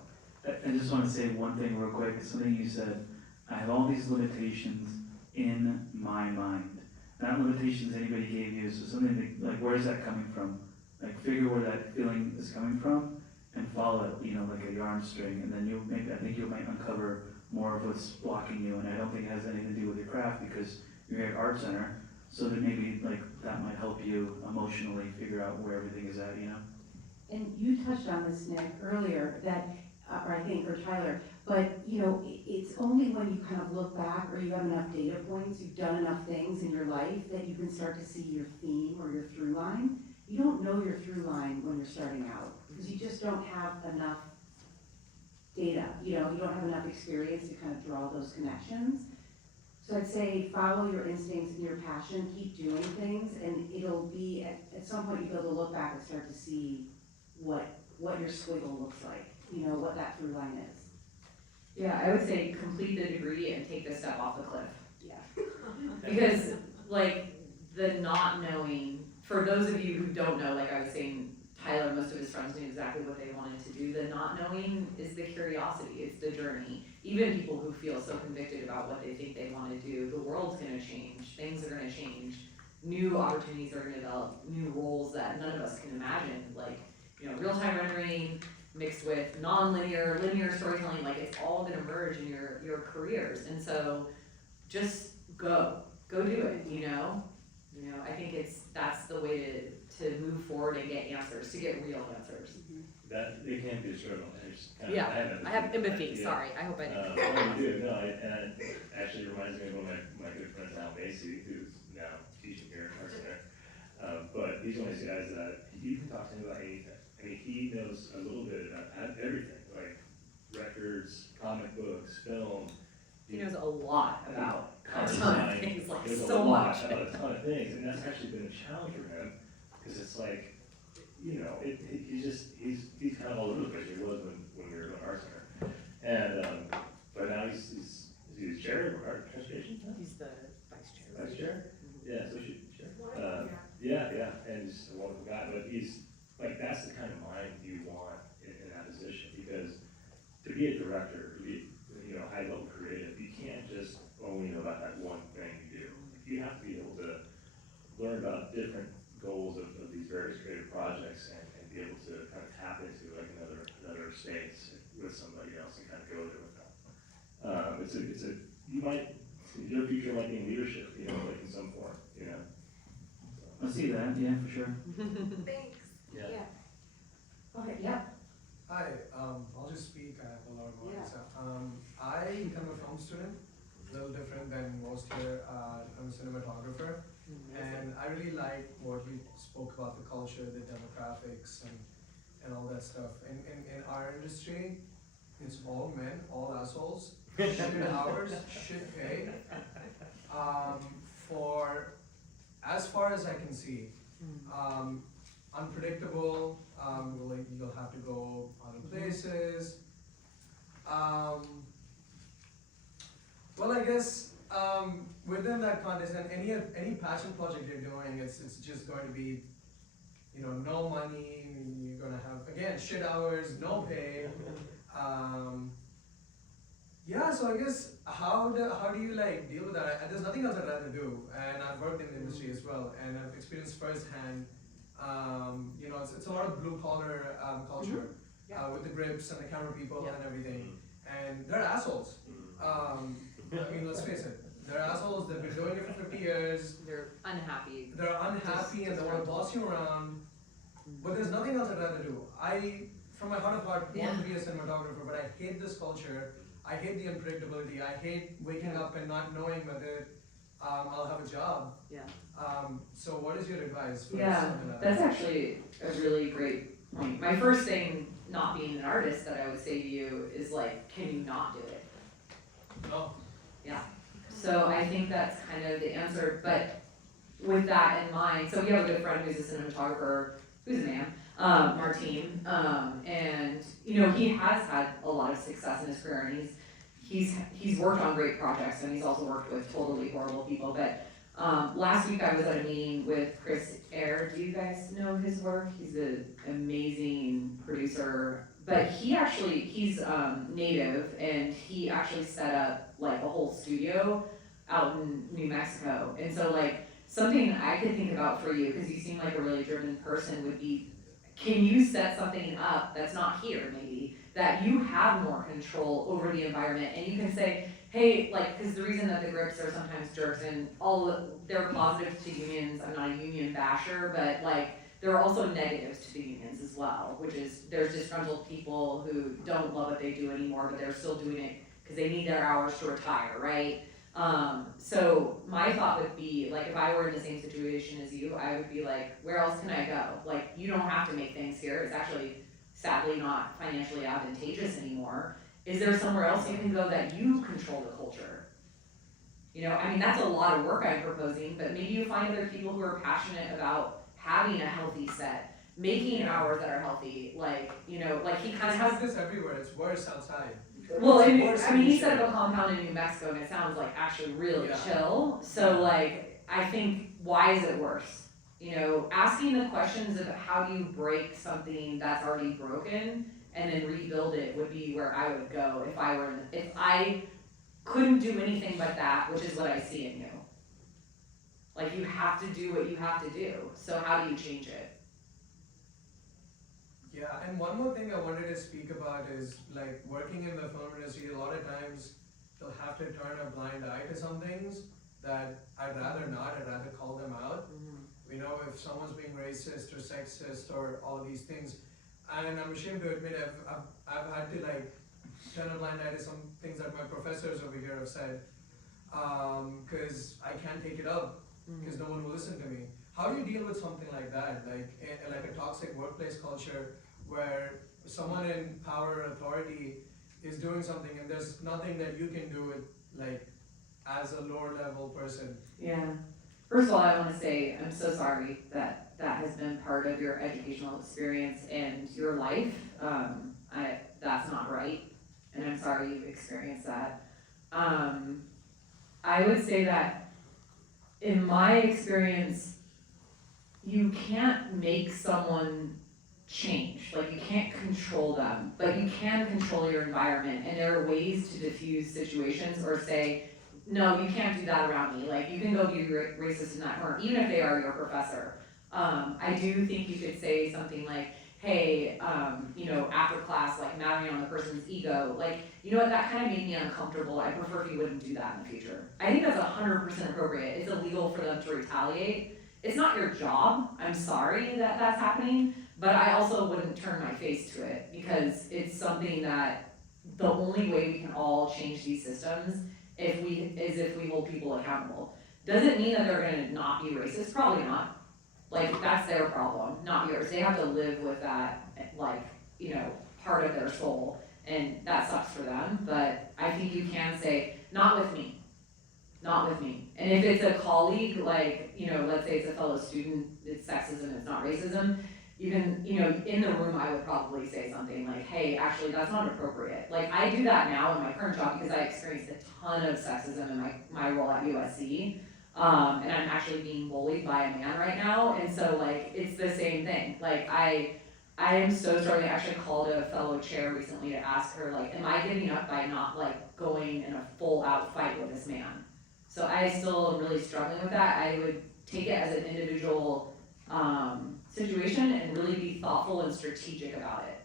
I just want to say one thing real quick. It's something you said. I have all these limitations in my mind. Not limitations anybody gave you. So something that, like, where is that coming from? Like, figure where that feeling is coming from and follow it. You know, like a yarn string, and then I think you might uncover more of what's blocking you. And I don't think it has anything to do with your craft because you're here at Art Center. So that maybe like that might help you emotionally figure out where everything is at. You know. And you touched on this, Nick, earlier, that, or I think, or Tyler, but, you know, it's only when you kind of look back or you have enough data points, you've done enough things in your life that you can start to see your theme or your through line. You don't know your through line when you're starting out, because you just don't have enough data, you know, you don't have enough experience to kind of draw those connections. So I'd say follow your instincts and your passion, keep doing things, and it'll be, at some point, you'll be able to look back and start to see what your squiggle looks like, you know, what that through line is. Yeah, I would say complete the degree and take the step off the cliff. Yeah. Because, like, the not knowing, for those of you who don't know, like I was saying, Tyler, most of his friends knew exactly what they wanted to do. The not knowing is the curiosity, it's the journey. Even people who feel so convicted about what they think they want to do, the world's gonna change, things are gonna change, new opportunities are gonna develop, new roles that none of us can imagine, like, you know, real-time rendering mixed with non-linear, linear storytelling, like it's all gonna merge in your careers. And so just go do it, you know? You know, I think that's the way to move forward and get answers, to get real answers. That, it can be a struggle, and it's kind of. Yeah, I have empathy, yeah. sorry, I hope I didn't. Well, you do, no, and it actually reminds me of one of my good friends, Al Macy, who's now teaching here at ArtCenter. But he's one of these guys that you can talk to him about anything. I mean, he knows a little bit about everything, like records, comic books, film. He knows a lot about a Art ton of design. things, like Knows so a lot much. about a ton of things, and that's actually been a challenge for him, because it's like, you know, he's kind of all over the place. He was when we were doing ArtCenter, and but now he's chair of art transportation. He's the vice chair. Vice chair? Yeah, so she chair. Yeah. Yeah, and he's a wonderful guy, but he's, like, that's the kind of mind you want in that position, because to be a director, to be, you know, high level creative, you can't just only know about that one thing you do. You have to be able to learn about different goals of these various creative projects and be able to kind of tap into like another space with somebody else and kind of go there with them. Your future might be in leadership, you know, like in some form, you know. I see that, yeah, for sure. Thanks. Yeah. Okay, yeah. Hi, I'll just speak, I have a lot of Yeah. words. I am a film student, a little different than most here. I'm a cinematographer, and I really like what you spoke about, the culture, the demographics, and all that stuff. In our industry, it's all men, all assholes, shit hours, shit pay, for as far as I can see. Unpredictable, like you'll have to go other places. Well, I guess within that context, and any passion project you're doing, it's just going to be, you know, no money. You're gonna have, again, shit hours, no pay. Yeah, so I guess how do you like deal with that? There's nothing else I'd rather do, and I've worked in the industry as well, and I've experienced firsthand. You know, it's a lot of blue collar culture with the grips and the camera people and everything, and they're assholes. I mean, let's face it, they're assholes. They've been doing it for 50 years. They're unhappy. They're unhappy and they want to boss you around. But there's nothing else I'd rather do. I, from my heart of heart, want to be a cinematographer, but I hate this culture. I hate the unpredictability. I hate waking up and not knowing whether I'll have a job. Yeah. So what is your advice for Yeah, something like that's that? actually a really great point. My first thing, not being an artist, that I would say to you is like, can you not do it? No. Yeah. So I think that's kind of the answer, but with that in mind, so we have a good friend who's a cinematographer, who's a man, Martine, and, you know, he has had a lot of success in his career, and he's worked on great projects, and he's also worked with totally horrible people, but, last week I was at a meeting with Chris Eyre. Do you guys know his work? He's an amazing producer, but he's native, and he actually set up like a whole studio out in New Mexico, and so like, something I could think about for you, because you seem like a really driven person, would be, can you set something up that's not here maybe, that you have more control over the environment, and you can say, hey, like, because the reason that the grips are sometimes jerks, and they're positives to unions, I'm not a union basher, but like, there are also negatives to the unions as well, which is, there's disgruntled people who don't love what they do anymore, but they're still doing it because they need their hours to retire, right? So my thought would be, like, if I were in the same situation as you, I would be like, where else can I go? Like, you don't have to make things here, it's actually sadly not financially advantageous anymore. Is there somewhere else you can go that you control the culture? You know, I mean, that's a lot of work I'm proposing, but maybe you find other people who are passionate about having a healthy set, making hours that are healthy, like, you know, like he kind of has. this everywhere, it's worse outside. Well, It's and, worse I mean, he in set Michigan. up a compound in New Mexico, and it sounds like actually really Yeah. chill, so like, I think, why is it worse? You know, asking the questions of how do you break something that's already broken, and then rebuild it would be where I would go if I couldn't do anything but that, which is what I see in you. Like, you have to do what you have to do, so how do you change it? Yeah, and one more thing I wanted to speak about is like working in the film industry, a lot of times they'll have to turn a blind eye to some things that I'd rather not, I'd rather call them out. You know, if someone's being racist or sexist or all of these things, and I'm ashamed to admit I've had to like turn a blind eye to some things that my professors over here have said, because I can't take it up, because no one will listen to me. How do you deal with something like that, like a toxic workplace culture where someone in power or authority is doing something and there's nothing that you can do with, like, as a lower level person? Yeah. First of all, I want to say I'm so sorry that that has been part of your educational experience and your life. That's not right, and I'm sorry you've experienced that. I would say that in my experience, you can't make someone change. Like, you can't control them, but you can control your environment, and there are ways to diffuse situations or say, no, you can't do that around me. Like, you can go be racist in that corner, even if they are your professor. I do think you could say something like, hey, you know, after class, like, mattering on the person's ego, like, you know what, that kind of made me uncomfortable. I prefer if you wouldn't do that in the future. I think that's 100% appropriate. It's illegal for them to retaliate. It's not your job. I'm sorry that that's happening, but I also wouldn't turn my face to it, because it's something that the only way we can all change these systems is if we hold people accountable. Does it mean that they're gonna not be racist? Probably not. Like, that's their problem, not yours. They have to live with that, like, you know, part of their soul, and that sucks for them, but I think you can say, not with me. Not with me. And if it's a colleague, like, you know, let's say it's a fellow student, it's sexism, it's not racism, you can, you know, in the room I would probably say something like, hey, actually that's not appropriate. Like, I do that now in my current job because I experienced a ton of sexism in my role at USC. And I'm actually being bullied by a man right now, and so like, it's the same thing. Like, I am so sorry. I actually called a fellow chair recently to ask her, like, am I giving up by not like going in a full out fight with this man? So I still am really struggling with that. I would take it as an individual situation and really be thoughtful and strategic about it.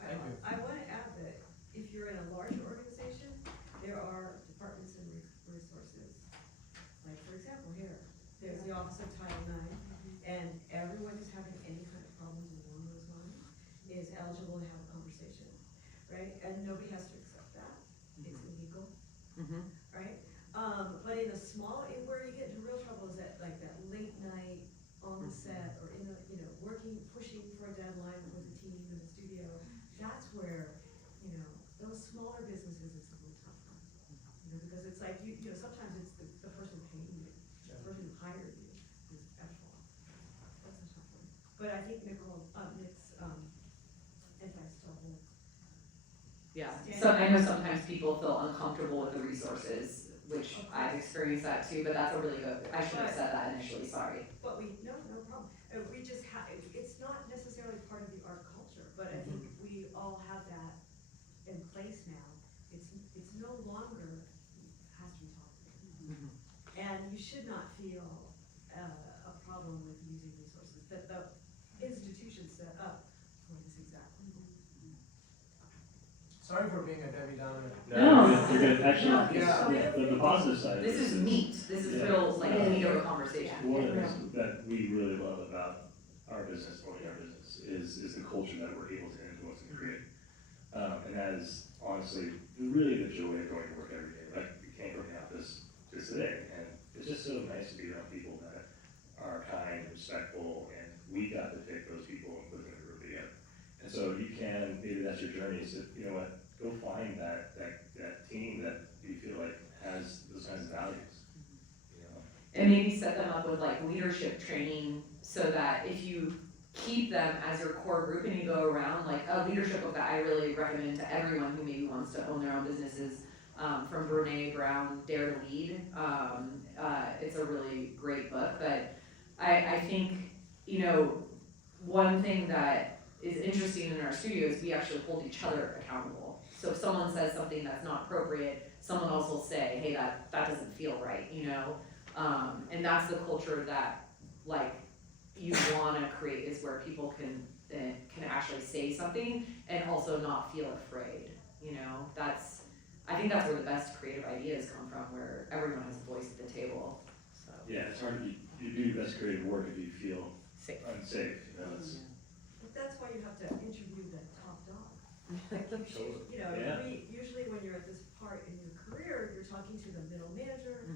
I want to add that if you're in a large organization, there are departments and resources. Like, for example, here, there's the Office of Title IX, and everyone who's having any kind of problems along those lines is eligible to have a conversation, right? And nobody has to accept that. It's illegal, right? But in a small, where you get into real trouble is that, like, that late night on the set, or in the, you know, pushing for a deadline with a team in the studio. That's where so I know sometimes people feel uncomfortable with the resources, which I've experienced that too, but that's a really good, I should have said that initially, sorry. But no problem. We just have, it's not necessarily part of the art culture, but I think we all have that in place now. It's no longer has to be talked about. And you should not feel a problem with using resources that the institution set up for this exact reason. Sorry for being a Debbie Downer. No. You're good. Actually, Yeah. the positive side of This is neat, this is real, like, meat of a conversation. One of the things that we really love about our business, owning our business, is the culture that we're able to influence and create. And that is honestly really the joy of going to work every day. Like, we came from the office just today, and it's just so nice to be around people that are kind, respectful, and we got to pick those people and put them in a group together. And so you can, maybe that's your journey, is that, you know what, go find that team that you feel like has those kinds of values. You know? And maybe set them up with like leadership training so that if you keep them as your core group and you go around, like a leadership book that I really recommend to everyone who maybe wants to own their own businesses, from Brene Brown, Dare to Lead. It's a really great book, but I think, you know, one thing that is interesting in our studio is we actually hold each other accountable. So if someone says something that's not appropriate, someone else will say, hey, that doesn't feel right, you know? And that's the culture that, like, you wanna create, is where people can actually say something and also not feel afraid, you know? I think that's where the best creative ideas come from, where everyone has a voice at the table, so. Yeah, it's hard to you do your best creative work if you feel Safe. unsafe, you know, it's, But that's why you have to interview the top dog. Like you know, Yeah. usually when you're at this part in your career, you're talking to the middle manager.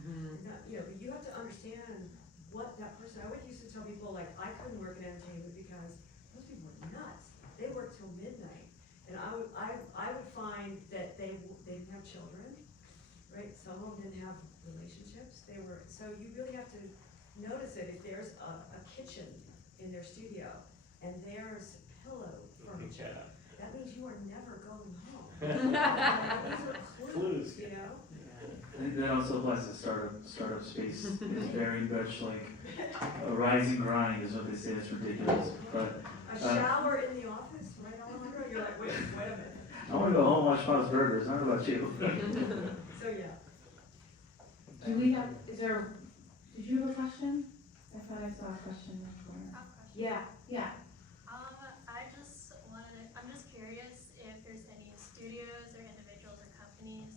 You know, but you have to understand what that person, I would used to tell people, like, I couldn't work in entertainment because those people were nuts. They worked till midnight. And I would find that they didn't have children, right? Some of them didn't have relationships. So you really have to notice it. If there's a kitchen in their studio and there's a pillow furniture, that means you are never going home. These are clues, you know? I think that also applies to startup space. It's very much like a rise and grind is what they say. It's ridiculous, but A shower in the office, right, Alejandro? You're like, wait a minute. I want to go home and watch Papa's Burgers. I don't know about you. So, yeah. Do we have, did you have a question? I thought I saw a question in the corner. Yeah. I'm just curious if there's any studios or individuals or companies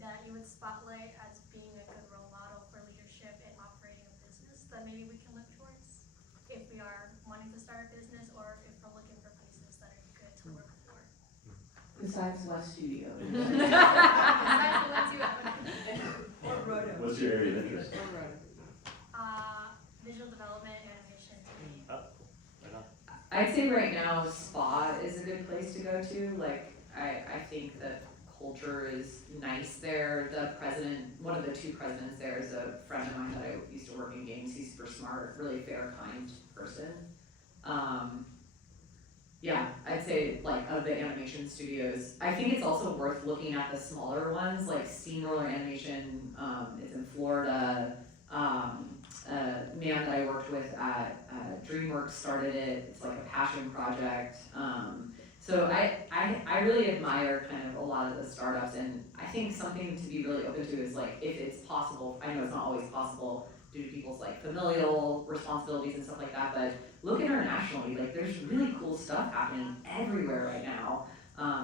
that you would spotlight as being a good role model for leadership and operating a business that maybe we can look towards if we are wanting to start a business or if we're looking for places that are good to work for. Besides West Studio. Besides the ones you have. Or Rodo. what's your area of interest? Visual development, animation, TV. I'd say right now spa is a good place to go to. Like, I think the culture is nice there. The president, one of the two presidents there, is a friend of mine that I used to work in games. He's super smart, really fair, kind person. Yeah, I'd say like of the animation studios, I think it's also worth looking at the smaller ones, like Steamroller Animation, it's in Florida. A man that I worked with at DreamWorks started it. It's like a passion project. So I really admire kind of a lot of the startups, and I think something to be really open to is like, if it's possible, I know it's not always possible due to people's like familial responsibilities and stuff like that, but look internationally, like there's really cool stuff happening everywhere right now.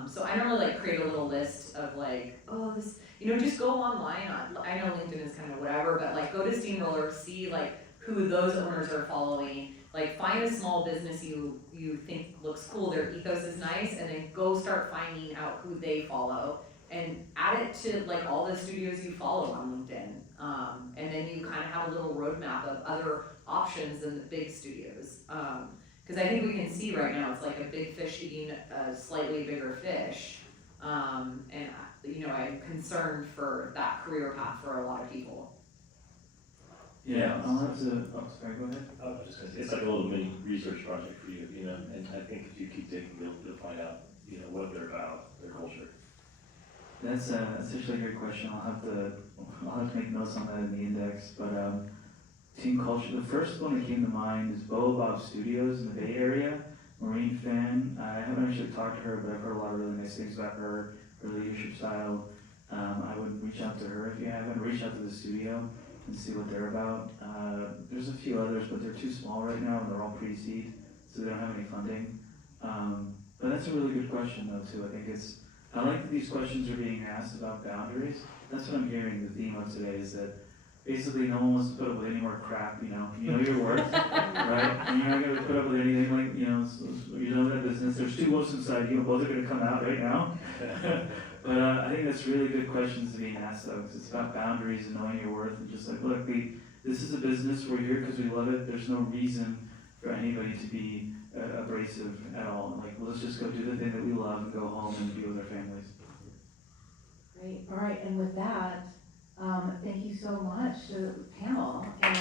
So I don't really like create a little list of like, oh, this, you know, just go online. I know LinkedIn is kind of whatever, but like go to Steamroller, see like who those owners are following, like find a small business you think looks cool, their ethos is nice, and then go start finding out who they follow and add it to like all the studios you follow on LinkedIn. And then you kind of have a little roadmap of other options than the big studios. Because I think we can see right now it's like a big fish eating a slightly bigger fish. And you know, I'm concerned for that career path for a lot of people. Yeah, I'll have to. Oh, sorry. Go ahead. I was just gonna say, it's like a little mini research project for you, you know, and I think if you keep digging, you'll find out, you know, what they're about, their culture. That's actually a great question. I'll have to make notes on that in the index. But team culture, the first one that came to mind is Bo Bob Studios in the Bay Area. Marine fan. I haven't actually talked to her, but I've heard a lot of really nice things about her leadership style. I would reach out to her if you haven't. Reach out to the studio and see what they're about. There's a few others, but they're too small right now and they're all pre-seed, so they don't have any funding. But that's a really good question though too. I like that these questions are being asked about boundaries. That's what I'm hearing the theme of today is that basically no one wants to put up with any more crap, you know your worth, right? And you're not gonna put up with anything like, you know that business, there's two wolves inside you, both are gonna come out right now. But I think that's really good questions to being asked though, because it's about boundaries and knowing your worth and just like, look, this is a business, we're here because we love it, there's no reason for anybody to be abrasive at all. Like, well, let's just go do the thing that we love and go home and be with our families. Great, all right, and with that, thank you so much to the panel. And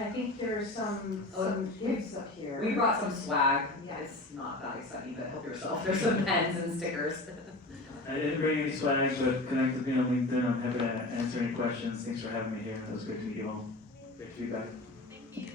I think there's some gifts up here. We brought some swag. Yeah. It's not that exciting, but help yourself. There's some pens and stickers. I didn't bring any swag, but connect with me on LinkedIn. I'm happy to answer any questions. Thanks for having me here. It was great to meet you all. Great feedback. Thank you.